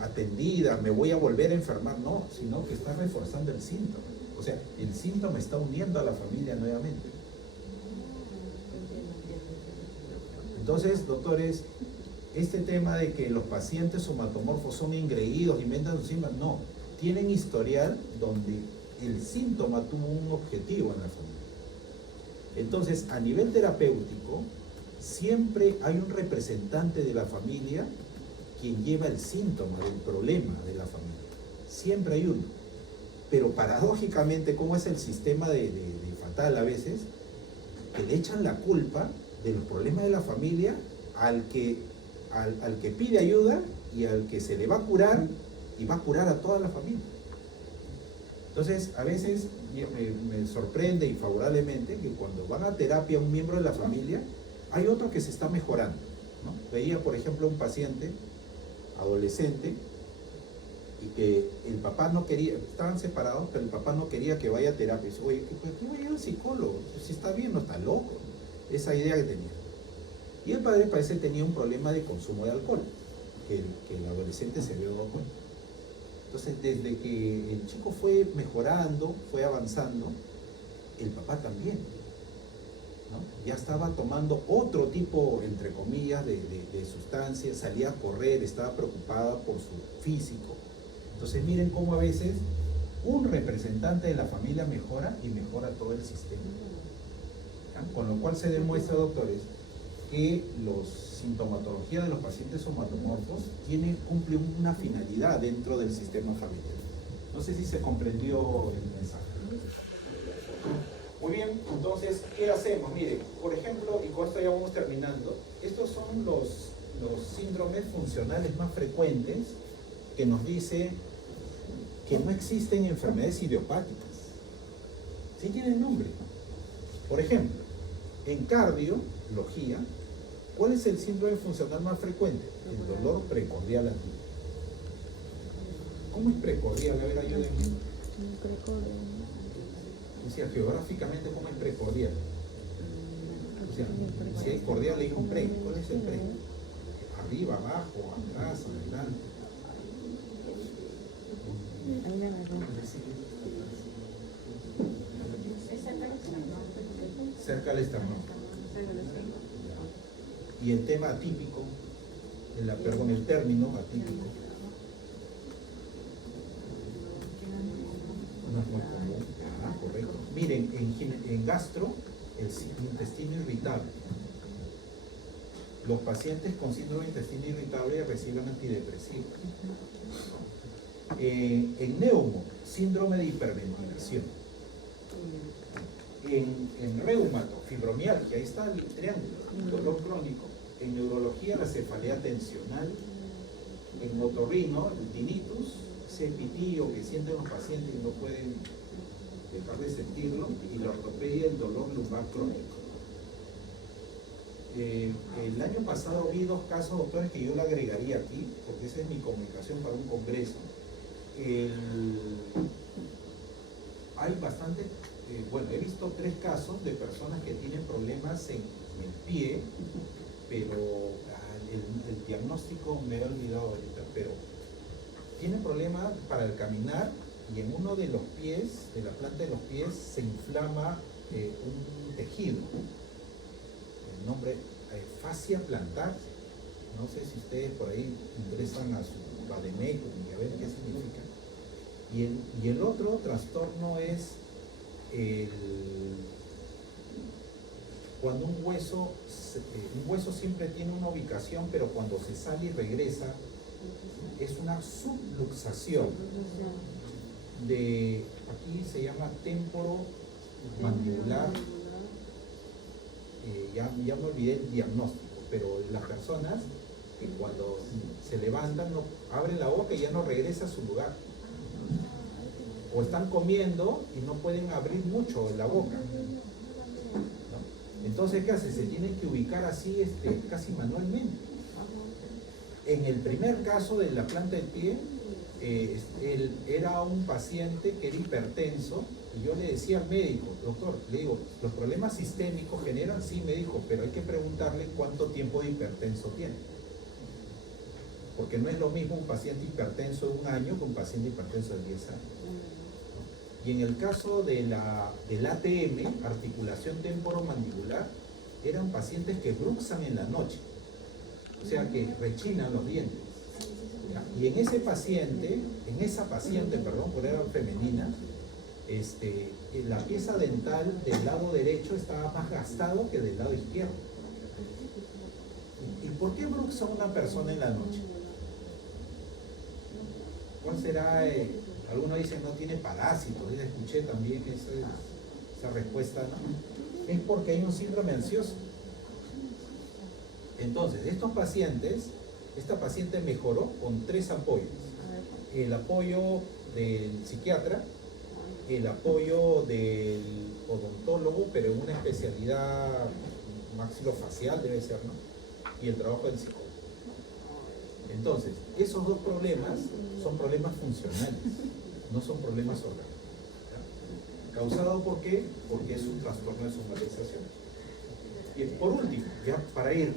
atendida, me voy a volver a enfermar, no, sino que está reforzando el síntoma. O sea, el síntoma está uniendo a la familia nuevamente. Entonces, doctores, este tema de que los pacientes somatomorfos son engreídos, inventan sus síntomas, no, tienen historial donde el síntoma tuvo un objetivo en la familia. Entonces, a nivel terapéutico, siempre hay un representante de la familia quien lleva el síntoma del problema de la familia. Siempre hay uno. Pero paradójicamente, ¿cómo es el sistema de fatal a veces? Que le echan la culpa de los problemas de la familia al que pide ayuda y al que se le va a curar y va a curar a toda la familia. Entonces, a veces me sorprende y favorablemente que cuando van a terapia un miembro de la familia, hay otro que se está mejorando, ¿no? Veía, por ejemplo, un paciente adolescente y que el papá no quería, estaban separados, pero el papá no quería que vaya a terapia. Dice, oye, ¿qué voy a ir al psicólogo? Si está bien, no está loco. Esa idea que tenía. Y el padre parece que tenía un problema de consumo de alcohol, que el adolescente se había dado cuenta. Entonces, desde que el chico fue mejorando, fue avanzando, el papá también, ¿no? Ya estaba tomando otro tipo, entre comillas, de sustancias, salía a correr, estaba preocupada por su físico. Entonces, miren cómo a veces un representante de la familia mejora y mejora todo el sistema. ¿Ya? Con lo cual se demuestra, doctores, que la sintomatología de los pacientes somatomorfos cumple una finalidad dentro del sistema familiar. No sé si se comprendió el mensaje. Muy bien, entonces, ¿qué hacemos? Mire, por ejemplo, y con esto ya vamos terminando, estos son los síndromes funcionales más frecuentes que nos dice que no existen enfermedades idiopáticas. Sí tienen nombre. Por ejemplo, en cardiología, ¿cuál es el síndrome funcional más frecuente? El dolor precordial agudo. ¿Cómo es precordial? A ver, ayúdenme. O sea, geográficamente, ¿cómo es precordial? O sea, si hay cordial, hay un pre. ¿Cuál es el pre? Arriba, abajo, atrás, adelante. Cerca al esternón. Y el tema atípico, el término atípico, no es muy común. Ah, correcto. Miren, en gastro, el intestino irritable. Los pacientes con síndrome de intestino irritable reciben antidepresivos. En neumo, síndrome de hiperventilación. En reumato, fibromialgia, ahí está el triángulo, dolor crónico. En neurología, la cefalea tensional. En otorrino, el tinnitus, ese pitillo que sienten los pacientes y no pueden dejar de sentirlo. Y la ortopedia, el dolor lumbar crónico. El año pasado vi 2 casos, doctores, que yo le agregaría aquí, porque esa es mi comunicación para un congreso. Hay bastante, bueno, he visto 3 casos de personas que tienen problemas en el pie, pero el diagnóstico me he olvidado ahorita, pero tienen problemas para el caminar y en uno de los pies, de la planta de los pies, se inflama un tejido. El nombre, fascia plantar. No sé si ustedes por ahí ingresan a su Bademecum y a ver qué significa. Y el otro trastorno es cuando un hueso siempre tiene una ubicación, pero cuando se sale y regresa, es una subluxación de, aquí se llama temporomandibular. Ya me olvidé el diagnóstico, pero las personas que cuando se levantan abren la boca y ya no regresa a su lugar, o están comiendo y no pueden abrir mucho la boca, ¿no? Entonces, ¿qué hace? Se tienen que ubicar así casi manualmente. En el primer caso de la planta del pie, él era un paciente que era hipertenso. Y yo le decía al médico, doctor, le digo, ¿los problemas sistémicos generan? Sí, me dijo, pero hay que preguntarle cuánto tiempo de hipertenso tiene. Porque no es lo mismo un paciente hipertenso de 1 año que un paciente hipertenso de 10 años. ¿No? Y en el caso del ATM, articulación temporomandibular, eran pacientes que bruxan en la noche. O sea, que rechinan los dientes. ¿Ya? Y en esa paciente, por era femenina, la pieza dental del lado derecho estaba más gastado que del lado izquierdo. ¿Y por qué bruxa una persona en la noche? ¿Cuál será? Algunos dicen no tiene parásitos. Yo escuché también esa respuesta, ¿no? Es porque hay un síndrome ansioso. Entonces, esta paciente mejoró con 3 apoyos. El apoyo del psiquiatra, el apoyo del odontólogo, pero en una especialidad maxilofacial debe ser, ¿no? Y el trabajo del psicólogo. Entonces, esos 2 problemas son problemas funcionales, no son problemas orgánicos. ¿Ya? ¿Causado por qué? Porque es un trastorno de somatización. Y por último, ya para irnos,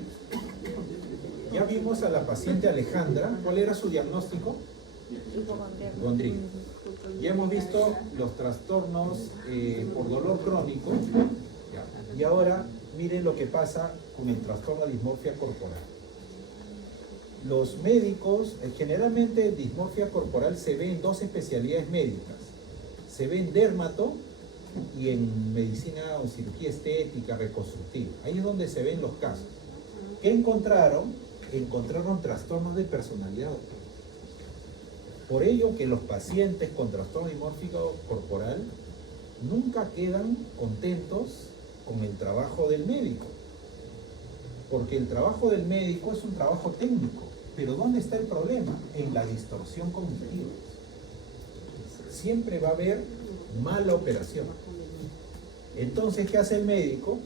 ya vimos a la paciente Alejandra. ¿Cuál era su diagnóstico? Hipocondría. Ya hemos visto los trastornos por dolor crónico. ¿Ya? Y ahora miren lo que pasa con el trastorno de dismorfia corporal. Los médicos, generalmente dismorfia corporal se ve en 2 especialidades médicas, se ve en dermato y en medicina o cirugía estética, reconstructiva. Ahí es donde se ven los casos. ¿Qué encontraron? Encontraron trastornos de personalidad. Por ello que los pacientes con trastorno dimórfico corporal nunca quedan contentos con el trabajo del médico. Porque el trabajo del médico es un trabajo técnico. Pero ¿dónde está el problema? En la distorsión cognitiva. Siempre va a haber mala operación. Entonces, ¿qué hace el médico?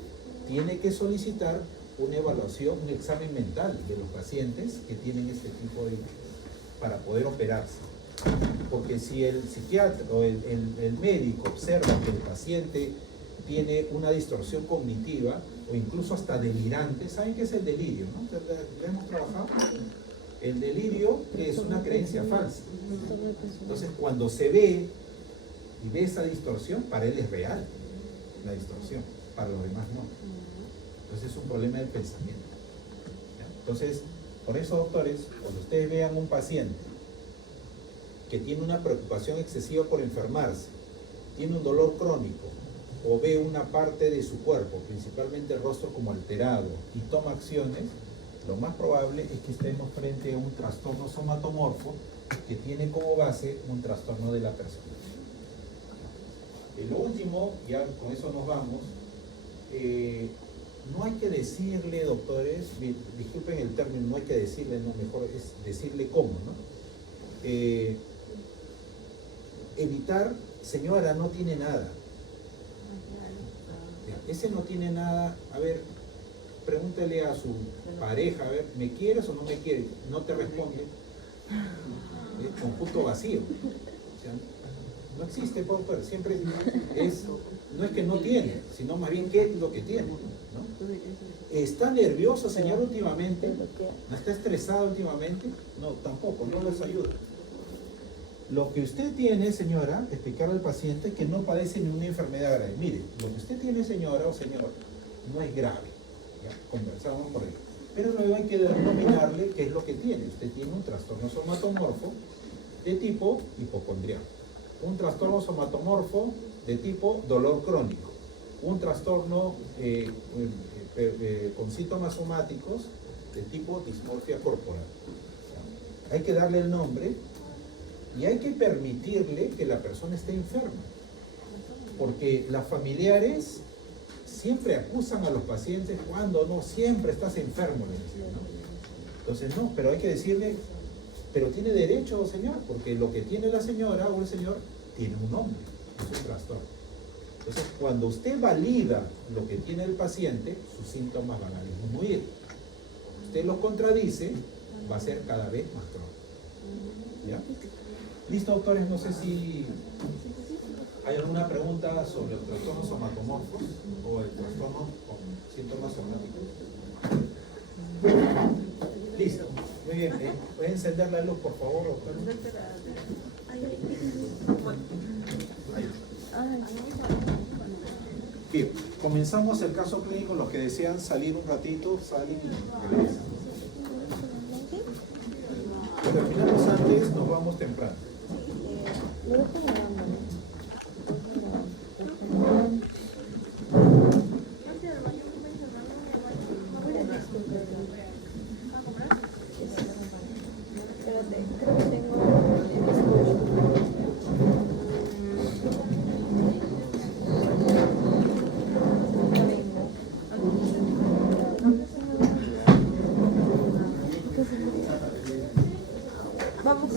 Tiene que solicitar una evaluación, un examen mental de los pacientes que tienen este tipo de... para poder operarse. Porque si el psiquiatra o el médico observa que el paciente tiene una distorsión cognitiva o incluso hasta delirante, ¿saben qué es el delirio? ¿No? ¿Lo hemos trabajado? El delirio es una creencia falsa. Entonces, cuando se ve y ve esa distorsión, para él es real la distorsión, para los demás no. Entonces es un problema del pensamiento. ¿Ya? Entonces, por eso, doctores, cuando ustedes vean un paciente que tiene una preocupación excesiva por enfermarse, tiene un dolor crónico, o ve una parte de su cuerpo, principalmente el rostro, como alterado, y toma acciones, lo más probable es que estemos frente a un trastorno somatomorfo que tiene como base un trastorno de la personalidad. Lo último, ya con eso nos vamos, no hay que decirle, doctores, disculpen el término, no hay que decirle, no, mejor es decirle cómo, ¿no? Evitar, señora, no tiene nada. Ese no tiene nada, a ver, pregúntale a su pareja, a ver, ¿me quieres o no me quieres? No te responde. Conjunto vacío. O sea, no existe, doctor, siempre es, no es que no tiene, sino más bien qué es lo que tiene, ¿no? ¿Está nervioso, señor, últimamente? ¿No está estresado últimamente? No, tampoco, no les ayuda. Lo que usted tiene, señora, explicarle al paciente que no padece ninguna enfermedad grave. Mire, lo que usted tiene, señora o señor, no es grave. Ya, conversamos por ello. Pero luego hay que denominarle qué es lo que tiene. Usted tiene un trastorno somatomorfo de tipo hipocondriaco. Un trastorno somatomorfo de tipo dolor crónico. Un trastorno con síntomas somáticos de tipo dismorfia corporal. Hay que darle el nombre. Y hay que permitirle que la persona esté enferma, porque los familiares siempre acusan a los pacientes cuando no, siempre estás enfermo, le dicen, ¿no? Entonces no, pero hay que decirle, pero tiene derecho, señor, porque lo que tiene la señora o el señor tiene un nombre, es un trastorno. Entonces, cuando usted valida lo que tiene el paciente, sus síntomas van a disminuir. Usted los contradice, va a ser cada vez más crónico. ¿Ya? Listo, doctores, no sé si hay alguna pregunta sobre los trastornos somatomorfos o el trastorno con síntomas somáticos. Listo, muy bien. ¿Pueden encender la luz, por favor, doctor? Bien, comenzamos el caso clínico. Los que desean salir un ratito, salen y regresan. Si terminamos antes, nos vamos temprano. Vamos.